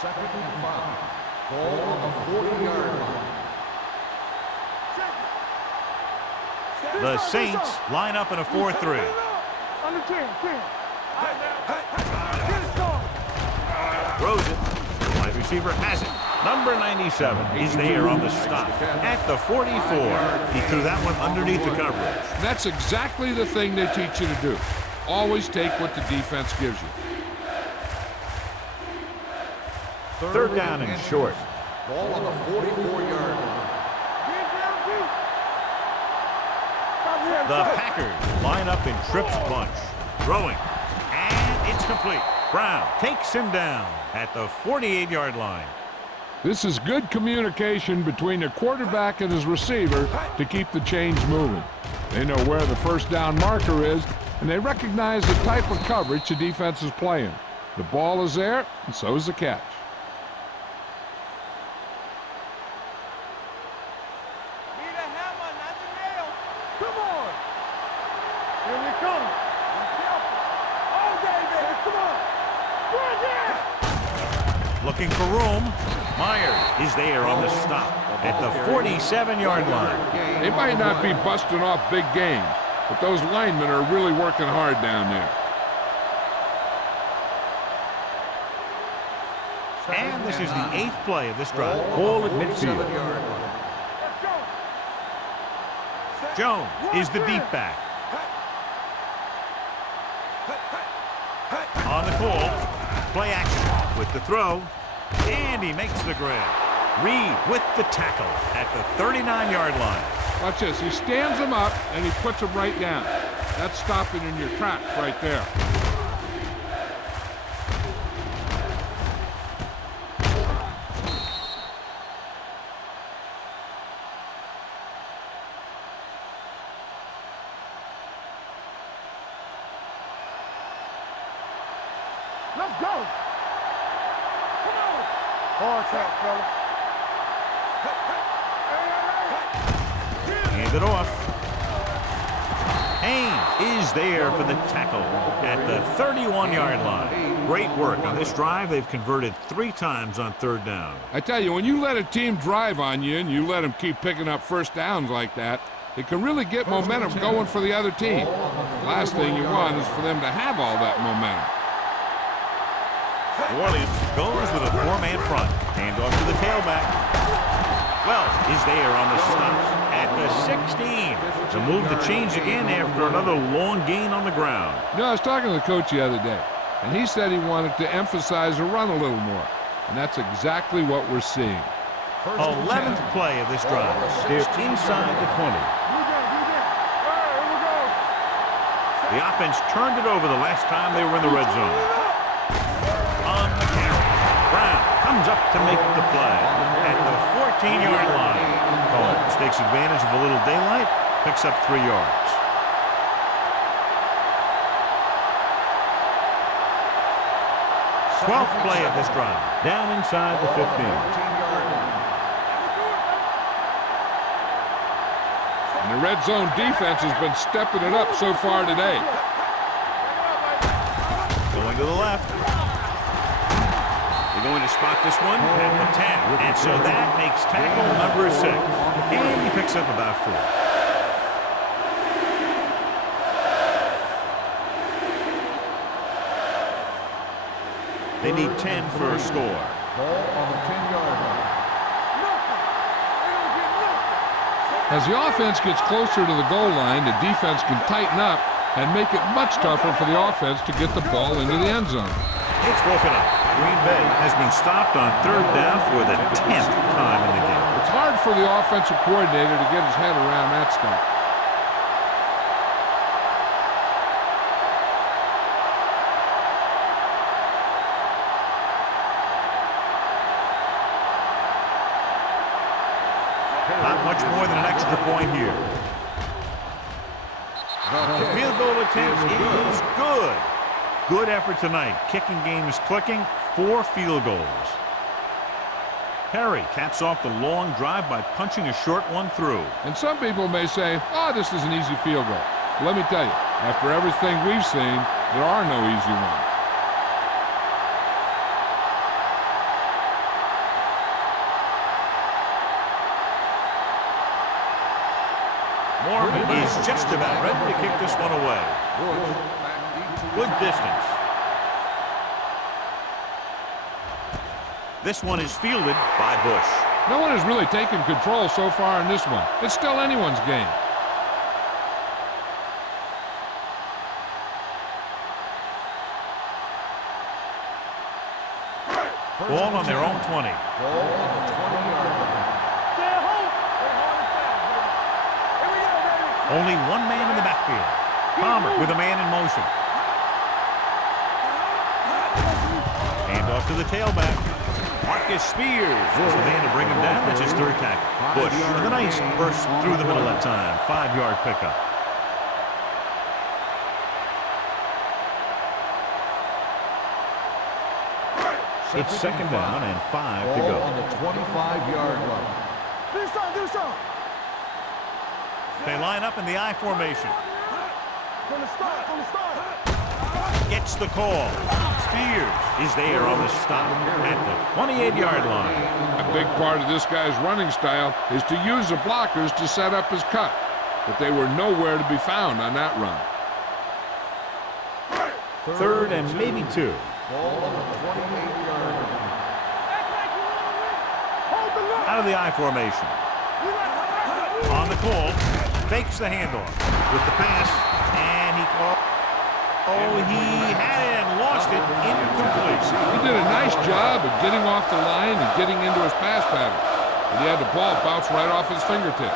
Second and 5. Ball on the 40-yard line. The Saints line up in a 4-3. Under 10. Throws it. The wide receiver has it. Number 97 is there on the stop at the 44. He threw that one underneath the coverage. That's exactly the thing they teach you to do. Always take what the defense gives you. Third down and short. Ball on the 44-yard line. The Packers line up in trips bunch. Throwing. And it's complete. Brown takes him down at the 48-yard line. This is good communication between the quarterback and his receiver to keep the chains moving. They know where the first down marker is, and they recognize the type of coverage the defense is playing. The ball is there, and so is the catch. Come on. Here we come. Be careful. Oh, David. Come on. looking for room. Myers is there on the stop at the 47-yard line. They might not be busting off big games, but those linemen are really working hard down there. And this is the 8th play of this drive. Ball at midfield. Jones is the deep back. On the call, play action with the throw, and he makes the grab. Reed with the tackle at the 39-yard line. Watch this. He stands him up, and he puts him right down. That's stopping in your tracks right there. Let's go. Come on. Hard tap, fella. Hand it off. Haynes is there for the tackle at the 31-yard line. Great work on this drive. They've converted 3 times on 3rd down. I tell you, when you let a team drive on you and you let them keep picking up first downs like that, it can really get momentum going for the other team. Last thing you want is for them to have all that momentum. New Orleans goes with a 4-man front. Hand off to the tailback. Wells is there on the stop at the 16. The move to change again after another long gain on the ground. You know, I was talking to the coach the other day, and he said he wanted to emphasize the run a little more. And that's exactly what we're seeing. 11th play of this drive. They're inside the 20. The offense turned it over the last time they were in the red zone. On the carry, Brown comes up to make the play at the 14-yard line. Combs takes advantage of a little daylight, picks up 3 yards. Twelfth play of this drive, down inside the 15. And the red zone defense has been stepping it up so far today. Going to the left. They're going to spot this one at the 10. And so that makes tackle number 6. And he picks up about 4. They need 10 for a score. Ball on the 10-yard line. As the offense gets closer to the goal line, the defense can tighten up and make it much tougher for the offense to get the ball into the end zone. It's broken up. Green Bay has been stopped on 3rd down for the 10th time in the game. It's hard for the offensive coordinator to get his head around that stuff. Not much more than an extra point here. The field goal attempt is good. Good effort tonight. Kicking game is clicking. 4 field goals. Perry caps off the long drive by punching a short one through. And some people may say, oh, this is an easy field goal. Let me tell you, after everything we've seen, there are no easy ones. Mormon is just about ready to kick this one away. Good distance. This one is fielded by Bush. No one has really taken control so far in this one. It's still anyone's game. Ball on their own 20. Ball on the 20-yard line. Only one man in the backfield. Palmer with a man in motion. Hand off to the tailback. Marcus Spears is the man to bring him down. That's his 3rd tackle. Bush with a nice burst through the middle that time. 5-yard pickup. It's 2nd down and 5 to go. Ball on the 25-yard line. Do something. They line up in the I formation. From the start. Gets the call. Spears is there on the stop at the 28-yard line. A big part of this guy's running style is to use the blockers to set up his cut, but they were nowhere to be found on that run. Third and maybe 2. Ball on the 28-yard line. Out of the I formation. On the call. Fakes the handoff with the pass. And he called. Oh, he had it and lost it. Incomplete. He did a nice job of getting off the line and getting into his pass pattern, but he had the ball bounce right off his fingertips.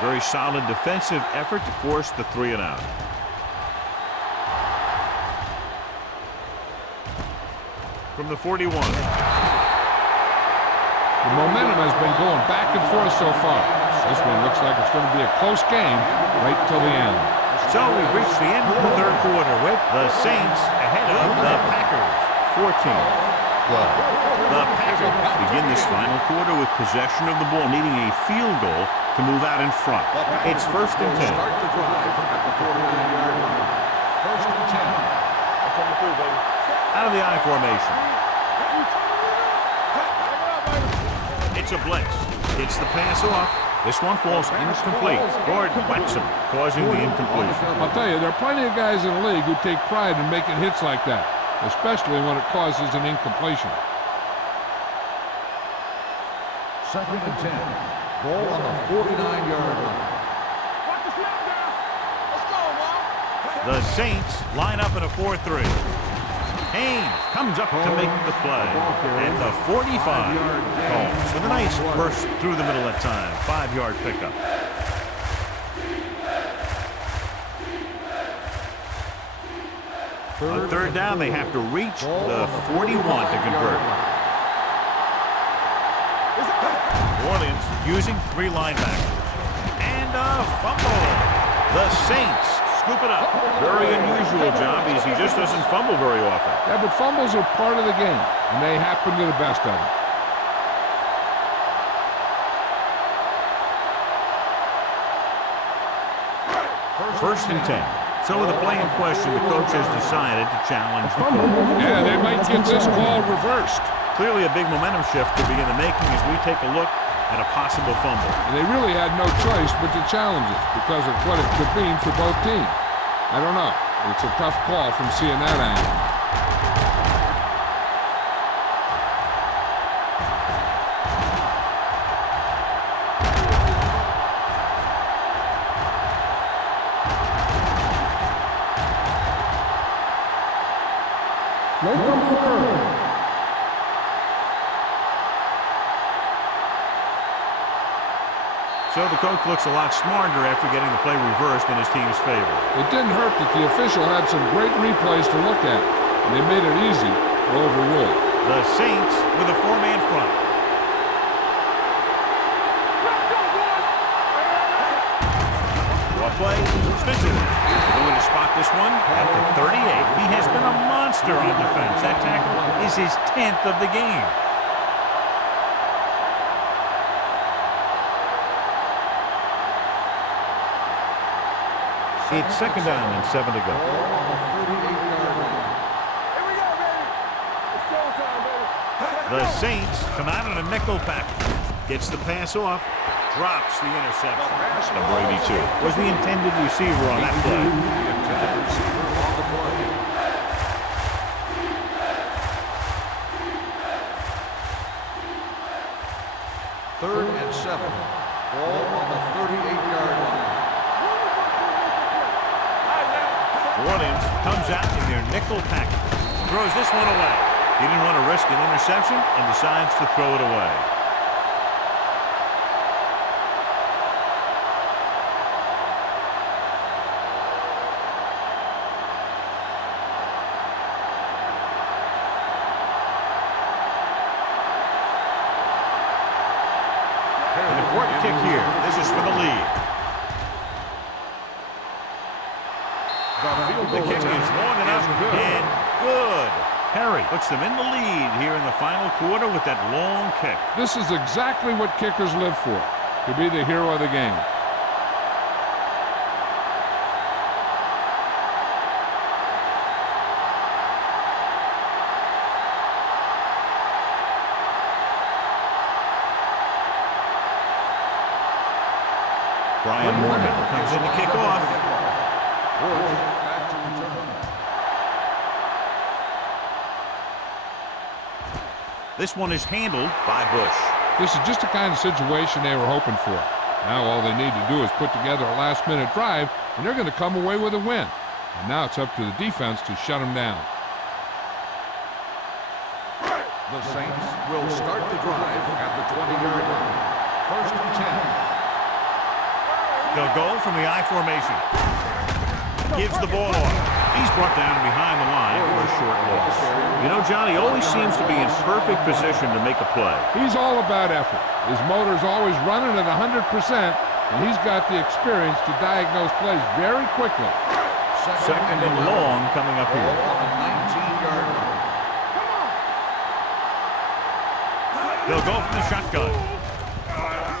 Very solid defensive effort to force the 3 and out. From the 41. The momentum has been going back and forth so far. This one looks like it's going to be a close game right till the end. So we've reached the end of the third quarter with the Saints ahead of the Packers, 14-12. The Packers begin this final quarter with possession of the ball, needing a field goal to move out in front. It's 1st and 10. Start the drive at the 49-yard line. 1st and 10. Out of the I formation. It's a blitz. It's the pass off. This one falls incomplete. Gordon whacks him, causing the incompletion. I'll tell you, there are plenty of guys in the league who take pride in making hits like that, especially when it causes an incompletion. 2nd and 10. Ball on the 49-yard line. The Saints line up in a 4-3. Haynes comes up to make the play at the 45. Holmes with a nice burst through the middle that time. 5-yard pickup. On 3rd down, they have to reach the 41 to convert. New Orleans using 3 linebackers. And a fumble. The Saints scoop it up. Very unusual job as he just doesn't fumble very often. Yeah, but fumbles are part of the game, and they happen to the best of them. First and 10. So with the play in question, the coach has decided to challenge the call. Yeah, they might get this call reversed. Clearly a big momentum shift to begin the making as we take a look at a possible fumble. And they really had no choice but to challenge it because of what it could mean for both teams. I don't know. It's a tough call from seeing that angle. No fumble occurred. So the coach looks a lot smarter after getting the play reversed in his team's favor. It didn't hurt that the official had some great replays to look at, and they made it easy to overrule. The Saints with a 4-man front. What play? Spencer going to spot this one at the 38. He has been a monster on defense. That tackle is his 10th of the game. It's 2nd down and 7 to go. Ball on the 38-yard line. Here we go, baby. It's showtime, baby. The Saints come out in a nickel package. Gets the pass off. Drops the interception. Number 82 was the intended receiver on that play. The intended receiver on the play. Third and 7. Ball on the 38-yard line. Orleans comes out in their nickel package. Throws this one away. He didn't want to risk an interception and decides to throw it away. An important kick here. This is for the lead. The kick is long enough and good. Perry puts them in the lead here in the final quarter with that long kick. This is exactly what kickers live for, to be the hero of the game. Brian Morgan comes in to kick off. Back to return. This one is handled by Bush. This is just the kind of situation they were hoping for. Now all they need to do is put together a last-minute drive, and they're going to come away with a win. And now it's up to the defense to shut them down. The Saints will start the drive at the 20-yard line. First and 10. They'll go from the I formation. Gives the ball off. He's brought down behind the line for a short loss. You know, Johnny always seems to be in perfect position to make a play. He's all about effort. His motor's always running at 100%, and he's got the experience to diagnose plays very quickly. Second and long coming up here. On the 19-yard line. They'll go from the shotgun.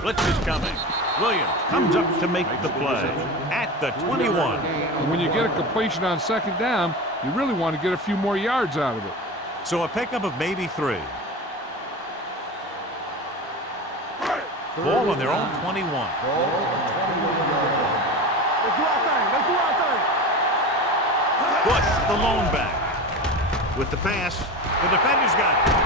Blitz is coming. Williams comes up to make the play at the 21. And when you get a completion on second down, you really want to get a few more yards out of it. So a pickup of maybe 3. Ball on their own 21. Ball on the 21-yard line. Let's do our thing. Let's do our thing. Bush, the lone back. With the pass, the defender's got it.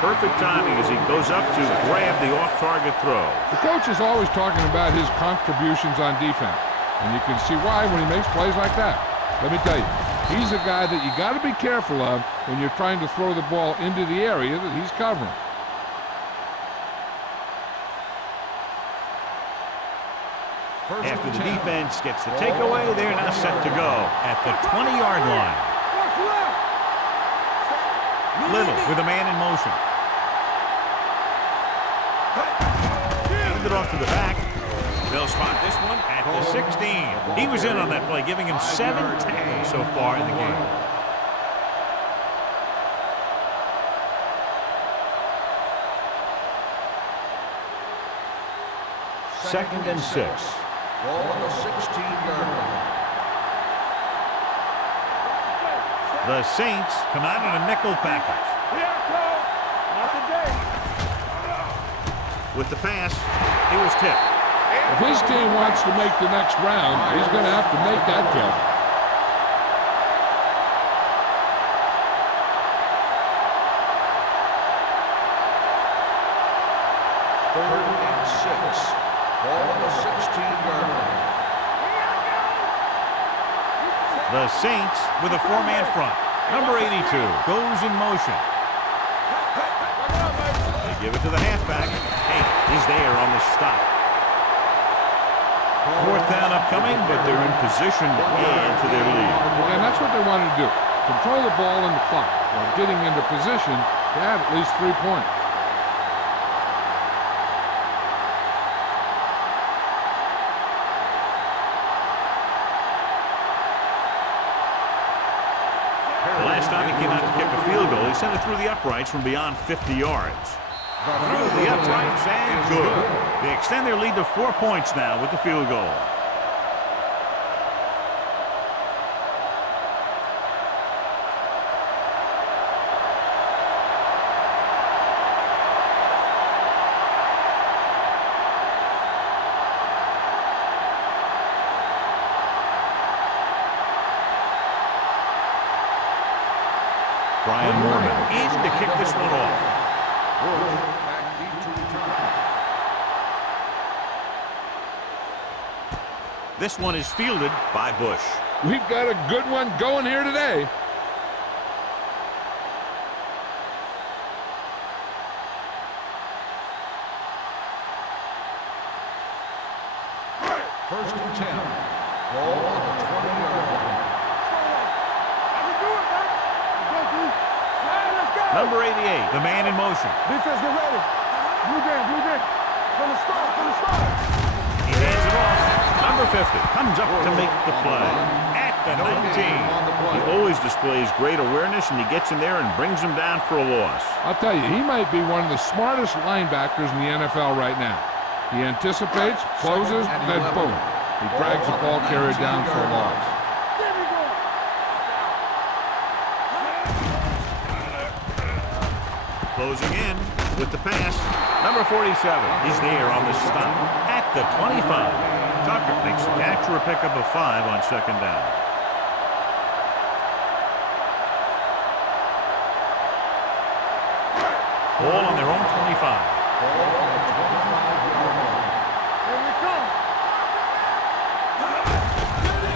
Perfect timing as he goes up to grab the off-target throw. The coach is always talking about his contributions on defense, and you can see why when he makes plays like that. Let me tell you, he's a guy that you got to be careful of when you're trying to throw the ball into the area that he's covering. After the defense gets the takeaway, they're now set to go at the 20-yard line. Little with a man in motion. Handed off to the back. They'll spot this one at the 16. He was in on that play, giving him 7 tackles so far in the game. Second and 6. Ball on the 16-yard line. The Saints come out in a nickel package. Not today. With the pass, it was tipped. If his team wants to make the next round, he's going to have to make that jump. Third and 6. Ball on the 16-yard line. The Saints with a 4-man front. Number 82 goes in motion. They give it to the halfback. Hey, he's there on the stop. Fourth down upcoming, but they're in position to add to their lead. And that's what they wanted to do. Control the ball and the clock while getting into position to add at least 3 points. He sent it through the uprights from beyond 50 yards. Through the uprights and good. They extend their lead to 4 points now with the field goal. Brian Morgan in to kick this one off. Back deep to return. This one is fielded by Bush. We've got a good one going here today. First and 10. Ball on the 20-yard line. Number 88, the man in motion. Defense, get ready. Blue game. From the start. He hands it off. Number 50 comes up to make the play at the No 19. gain on the play. He always displays great awareness, and he gets in there and brings him down for a loss. I'll tell you, he might be one of the smartest linebackers in the NFL right now. He anticipates, closes, then boom. He drags the ball carrier down for a loss. Closing in with the pass. Number 47 is there on the stop at the 25. Tucker makes the catch for a pickup of 5 on second down. Ball on their own 25.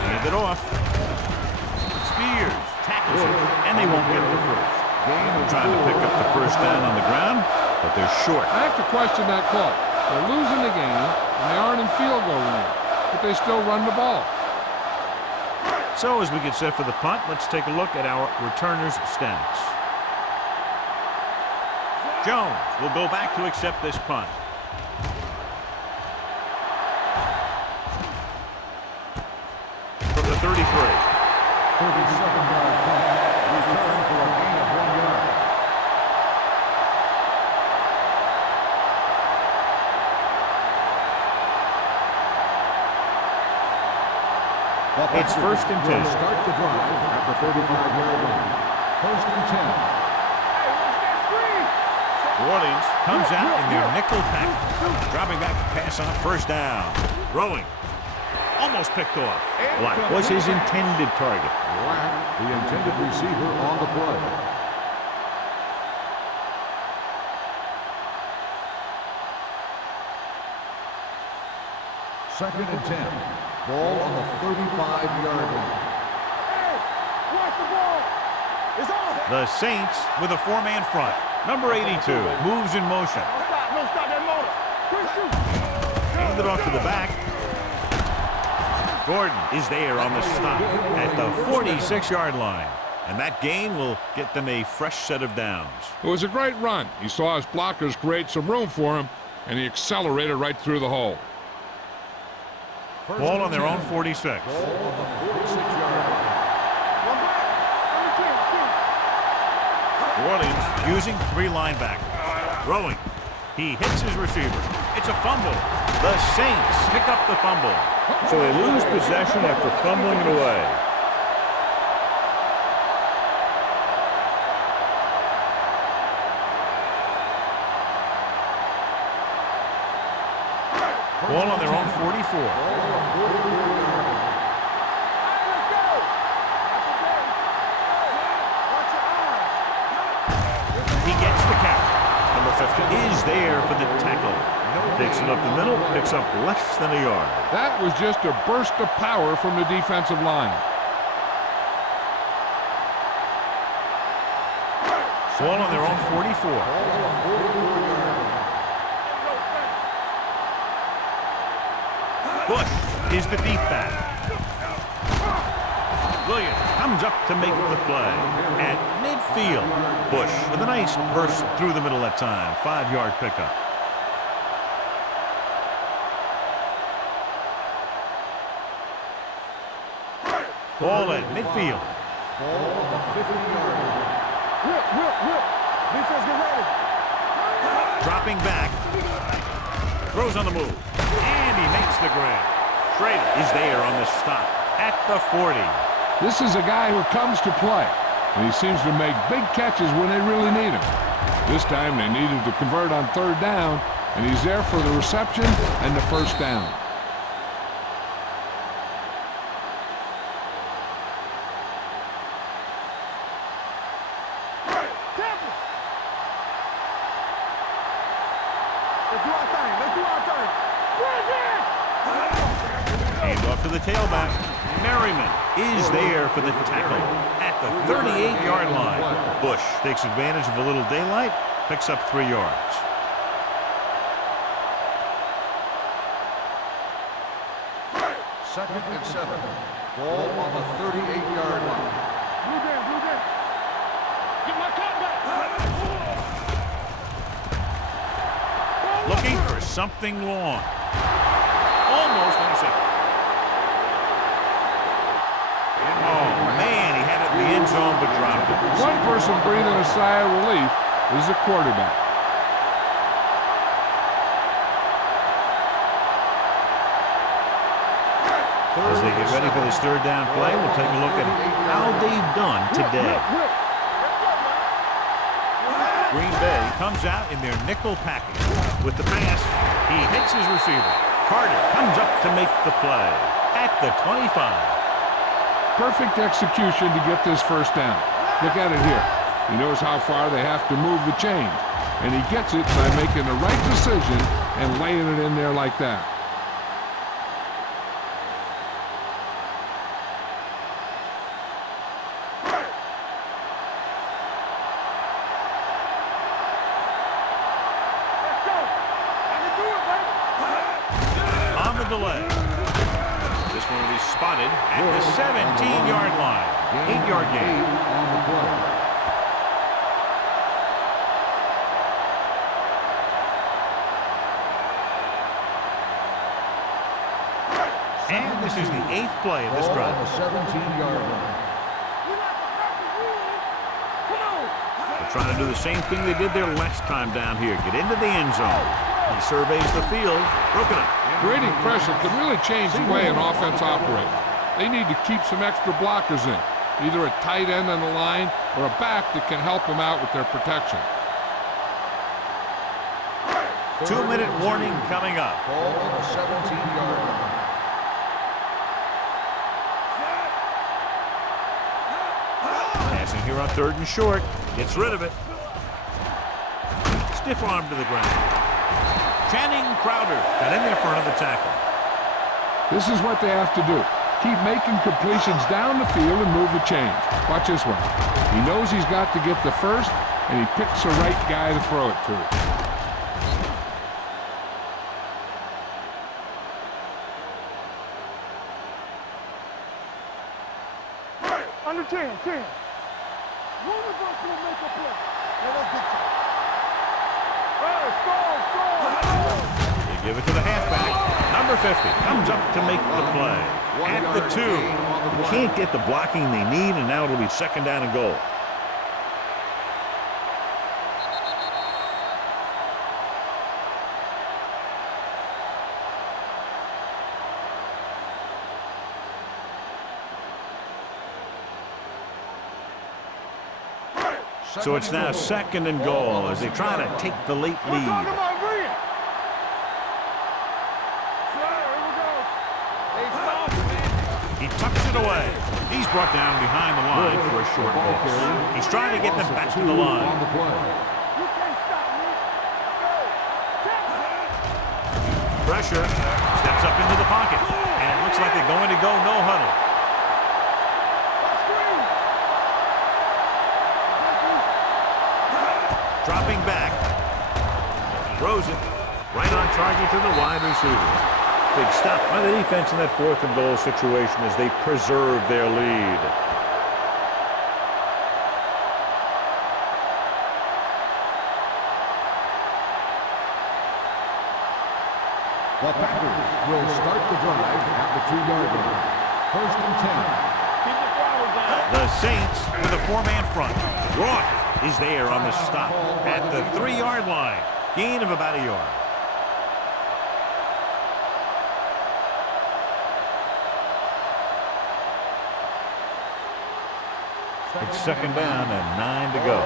Hand it off. Spears tackles it, and they won't get the first. Trying to pick up the first down on the ground, but they're short. I have to question that call. They're losing the game, and they aren't in field goal range, but they still run the ball. So as we get set for the punt, let's take a look at our returners' stats. Jones will go back to accept this punt. From the 33. 37-yard punt. Return for a gain of 1 yard. It's first and 10. Start the drive at the 35-yard line. First and 10. New Orleans comes out in their nickel pack. Dropping back to pass on first down. Throwing. Almost picked off. Black was his intended target. Black, the intended receiver on the play. Second and 10. Ball on the 35-yard line. Watch the ball. It's off. The Saints with a 4-man front. Number 82 moves in motion. No, stop that motor. Quick shoot. Hand it off to the back. Gordon is there on the stop at the 46-yard line. And that gain will get them a fresh set of downs. It was a great run. He saw his blockers create some room for him, and he accelerated right through the hole. Ball on their own 46. Ball on the 46-yard line. New Orleans using 3 linebackers. Throwing. He hits his receiver. It's a fumble. The Saints pick up the fumble. So they lose possession after fumbling it away. Ball on their own 44. He gets the catch. Number 50 is there for the tackle. Takes it up the middle, picks up less than a yard. That was just a burst of power from the defensive line. Ball on their own 44. Bush is the deep back. Williams comes up to make the play. At midfield, Bush with a nice burst through the middle that time. 5-yard pickup. Ball at midfield. Ball on the 50-yard line. Whip. Defense, get ready. Dropping back. Throws on the move. And he makes the grab. Schrader is there on the stop at the 40. This is a guy who comes to play, and he seems to make big catches when they really need him. This time they needed to convert on 3rd down, and he's there for the reception and the first down. Hand off to the tailback. Merriman is there for the tackle at the 38-yard line. Bush takes advantage of a little daylight, picks up 3 yards. Second and 7. Ball on the 38-yard line. Get my cut back. Looking for something long. Almost intercepted. end zone but dropped it. One person breathing a sigh of relief is the quarterback. As they get ready for this third down play, we'll take a look at how they've done today. Green Bay comes out in their nickel package. With the pass, he hits his receiver. Carter comes up to make the play at the 25. Perfect execution to get this first down. Look at it here. He knows how far they have to move the chains, and he gets it by making the right decision and laying it in there like that. On the delay. This one will be spotted at the 17-yard line. 8-yard gain. On the play. And this is the 8th play of this Ball drive. on the 17-yard line. They're trying to do the same thing they did their last time down here. Get into the end zone. He surveys the field. Broken up. Creating pressure can really change the way an offense operates. They need to keep some extra blockers in, either a tight end on the line or a back that can help them out with their protection. 2-minute warning coming up. Ball on the 17-yard line. Passing here on 3rd and short. Gets rid of it. Stiff arm to the ground. Channing Crowder got in there front of the tackle. This is what they have to do. Keep making completions down the field and move the chains. Watch this one. He knows he's got to get the first, and he picks the right guy to throw it to. Under 10. One of us will make a play. Yeah, that's big time. Hey, score! They give it to the halfback. Number 50 comes up to make the play. At the 2. They can't get the blocking they need, and now it'll be 2nd down and goal. So it's now 2nd and goal as they try to take the late lead. He tucks it away. He's brought down behind the line for a short loss. He's trying to get them back to the line. On the play. Pressure. Steps up into the pocket. And it looks like they're going to go no huddle. Dropping back. Throws it. Right on target to the wide receiver. Big stop by the defense in that 4th and goal situation as they preserve their lead. The Packers will start the drive at the 2-yard line. 1st and 10. The Saints with a 4-man front. Roy is there on the stop at the 3-yard line. Gain of about a yard. It's 2nd down and 9 to go.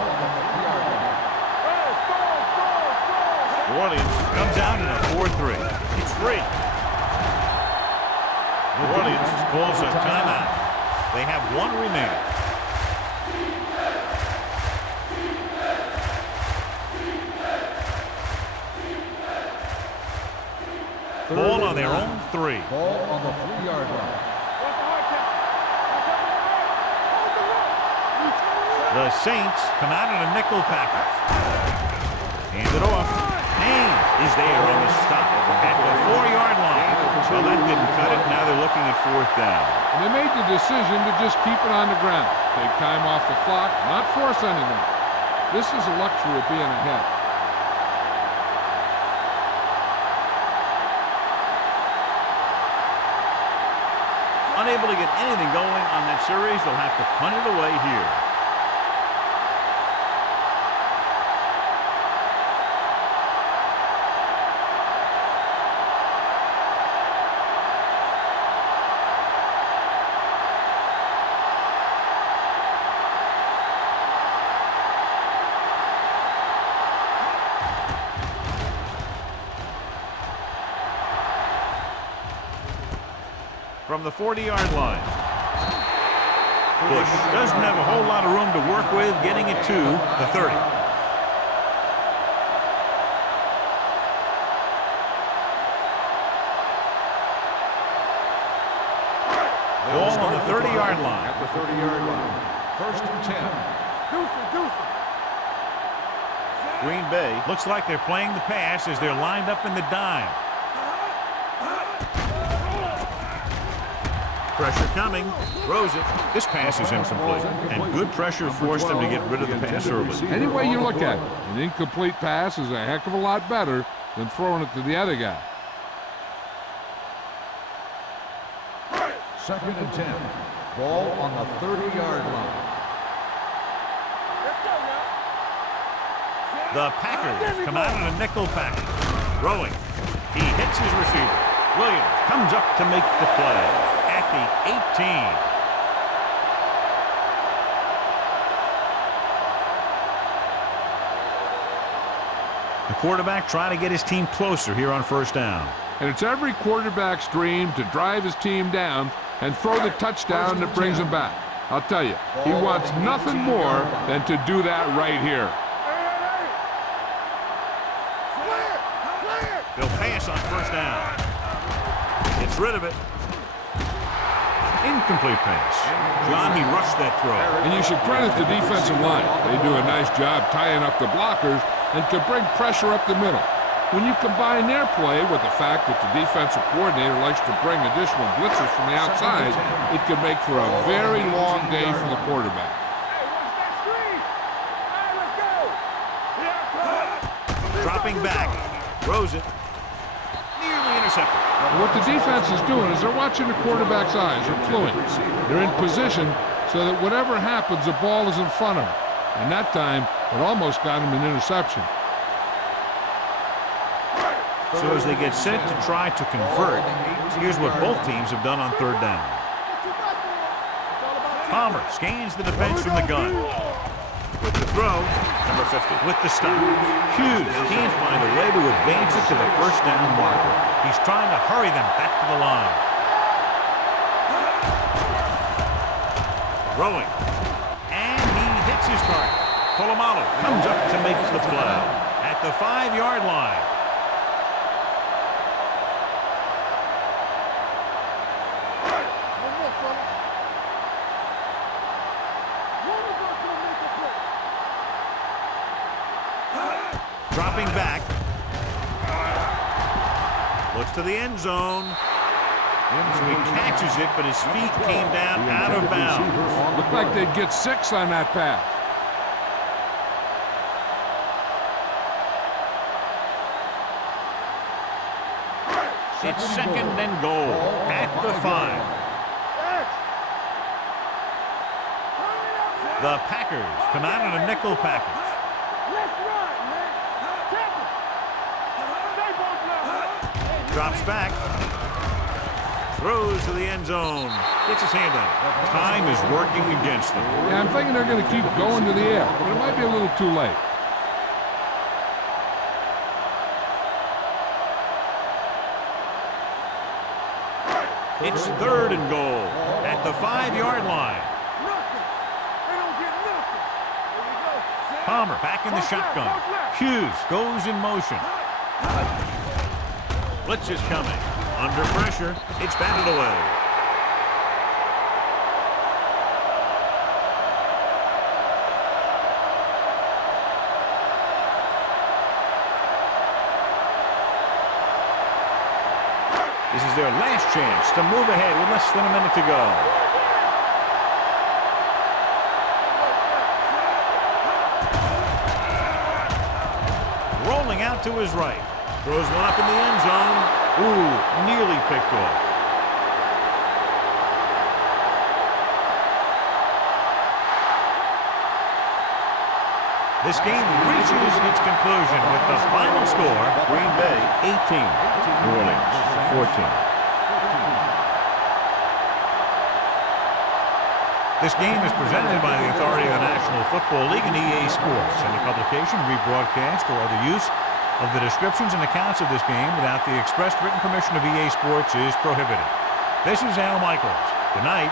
New Orleans comes out in a 4-3. It's free. New Orleans calls a timeout. They have 1 remaining. Ball on their own 3. Ball on the 3-yard line. The Saints come out in a nickel package. Hand it off. Haynes is there on the stop at the 4-yard line. Well, that didn't cut it. Now they're looking at 4th down. And they made the decision to just keep it on the ground. Take time off the clock, not force anything. This is a luxury of being ahead. Unable to get anything going on that series, they'll have to punt it away here. From the 40-yard line. Bush doesn't have a whole lot of room to work with, getting it to the 30. Ball on the 30-yard line. At the 30-yard line. First and 10. Green Bay looks like they're playing the pass as they're lined up in the dime. Pressure coming, throws it. This pass is incomplete, and good pressure forced him to get rid of the pass early. Any way you look at it, an incomplete pass is a heck of a lot better than throwing it to the other guy. Second and 10. Ball on the 30-yard line. The Packers come out in a nickel package. Throwing. He hits his receiver. Williams comes up to make the play. At the 18. The quarterback trying to get his team closer here on first down. And it's every quarterback's dream to drive his team down and throw the touchdown that brings him back. I'll tell you, he wants nothing more than to do that right here. They'll pass on first down. Gets rid of it. Incomplete pass. John, he rushed that throw. And you should credit the defensive line. They do a nice job tying up the blockers and can bring pressure up the middle. When you combine their play with the fact that the defensive coordinator likes to bring additional blitzers from the outside, it can make for a very long day for the quarterback. Dropping back. Throws it. Nearly intercepted. What the defense is doing is they're watching the quarterback's eyes. They're cluing. They're in position so that whatever happens, the ball is in front of him. And that time, it almost got him an interception. So as they get set to try to convert, here's what both teams have done on third down. Palmer scans the defense from the gun. With the throw, number 50. With the stop, Hughes can't find a way to advance it to the first down marker. He's trying to hurry them back to the line. Throwing. And he hits his target. Polamalu comes up to make the play. At the 5-yard line. Dropping back. Looks to the end zone. So he catches it, but his feet came down out of bounds. Looked like they'd get 6 on that pass. It's second and goal at the 5. The Packers come out in a nickel package. Drops back. Throws to the end zone. Gets his hand on it. Time is working against them. Yeah, I'm thinking they're going to keep going to the air, but it might be a little too late. It's third and goal at the 5-yard line. Palmer back in the shotgun. Hughes goes in motion. Blitz is coming. Under pressure. It's batted away. This is their last chance to move ahead with less than a minute to go. Rolling out to his right. Throws one up in the end zone. Ooh, nearly picked off. This game reaches its conclusion with the final score, Green Bay 18, New Orleans 14. This game is presented by the authority of the National Football League and EA Sports. Any publication, rebroadcast, or other use of the descriptions and accounts of this game without the expressed written permission of EA Sports is prohibited. This is Al Michaels. Good night.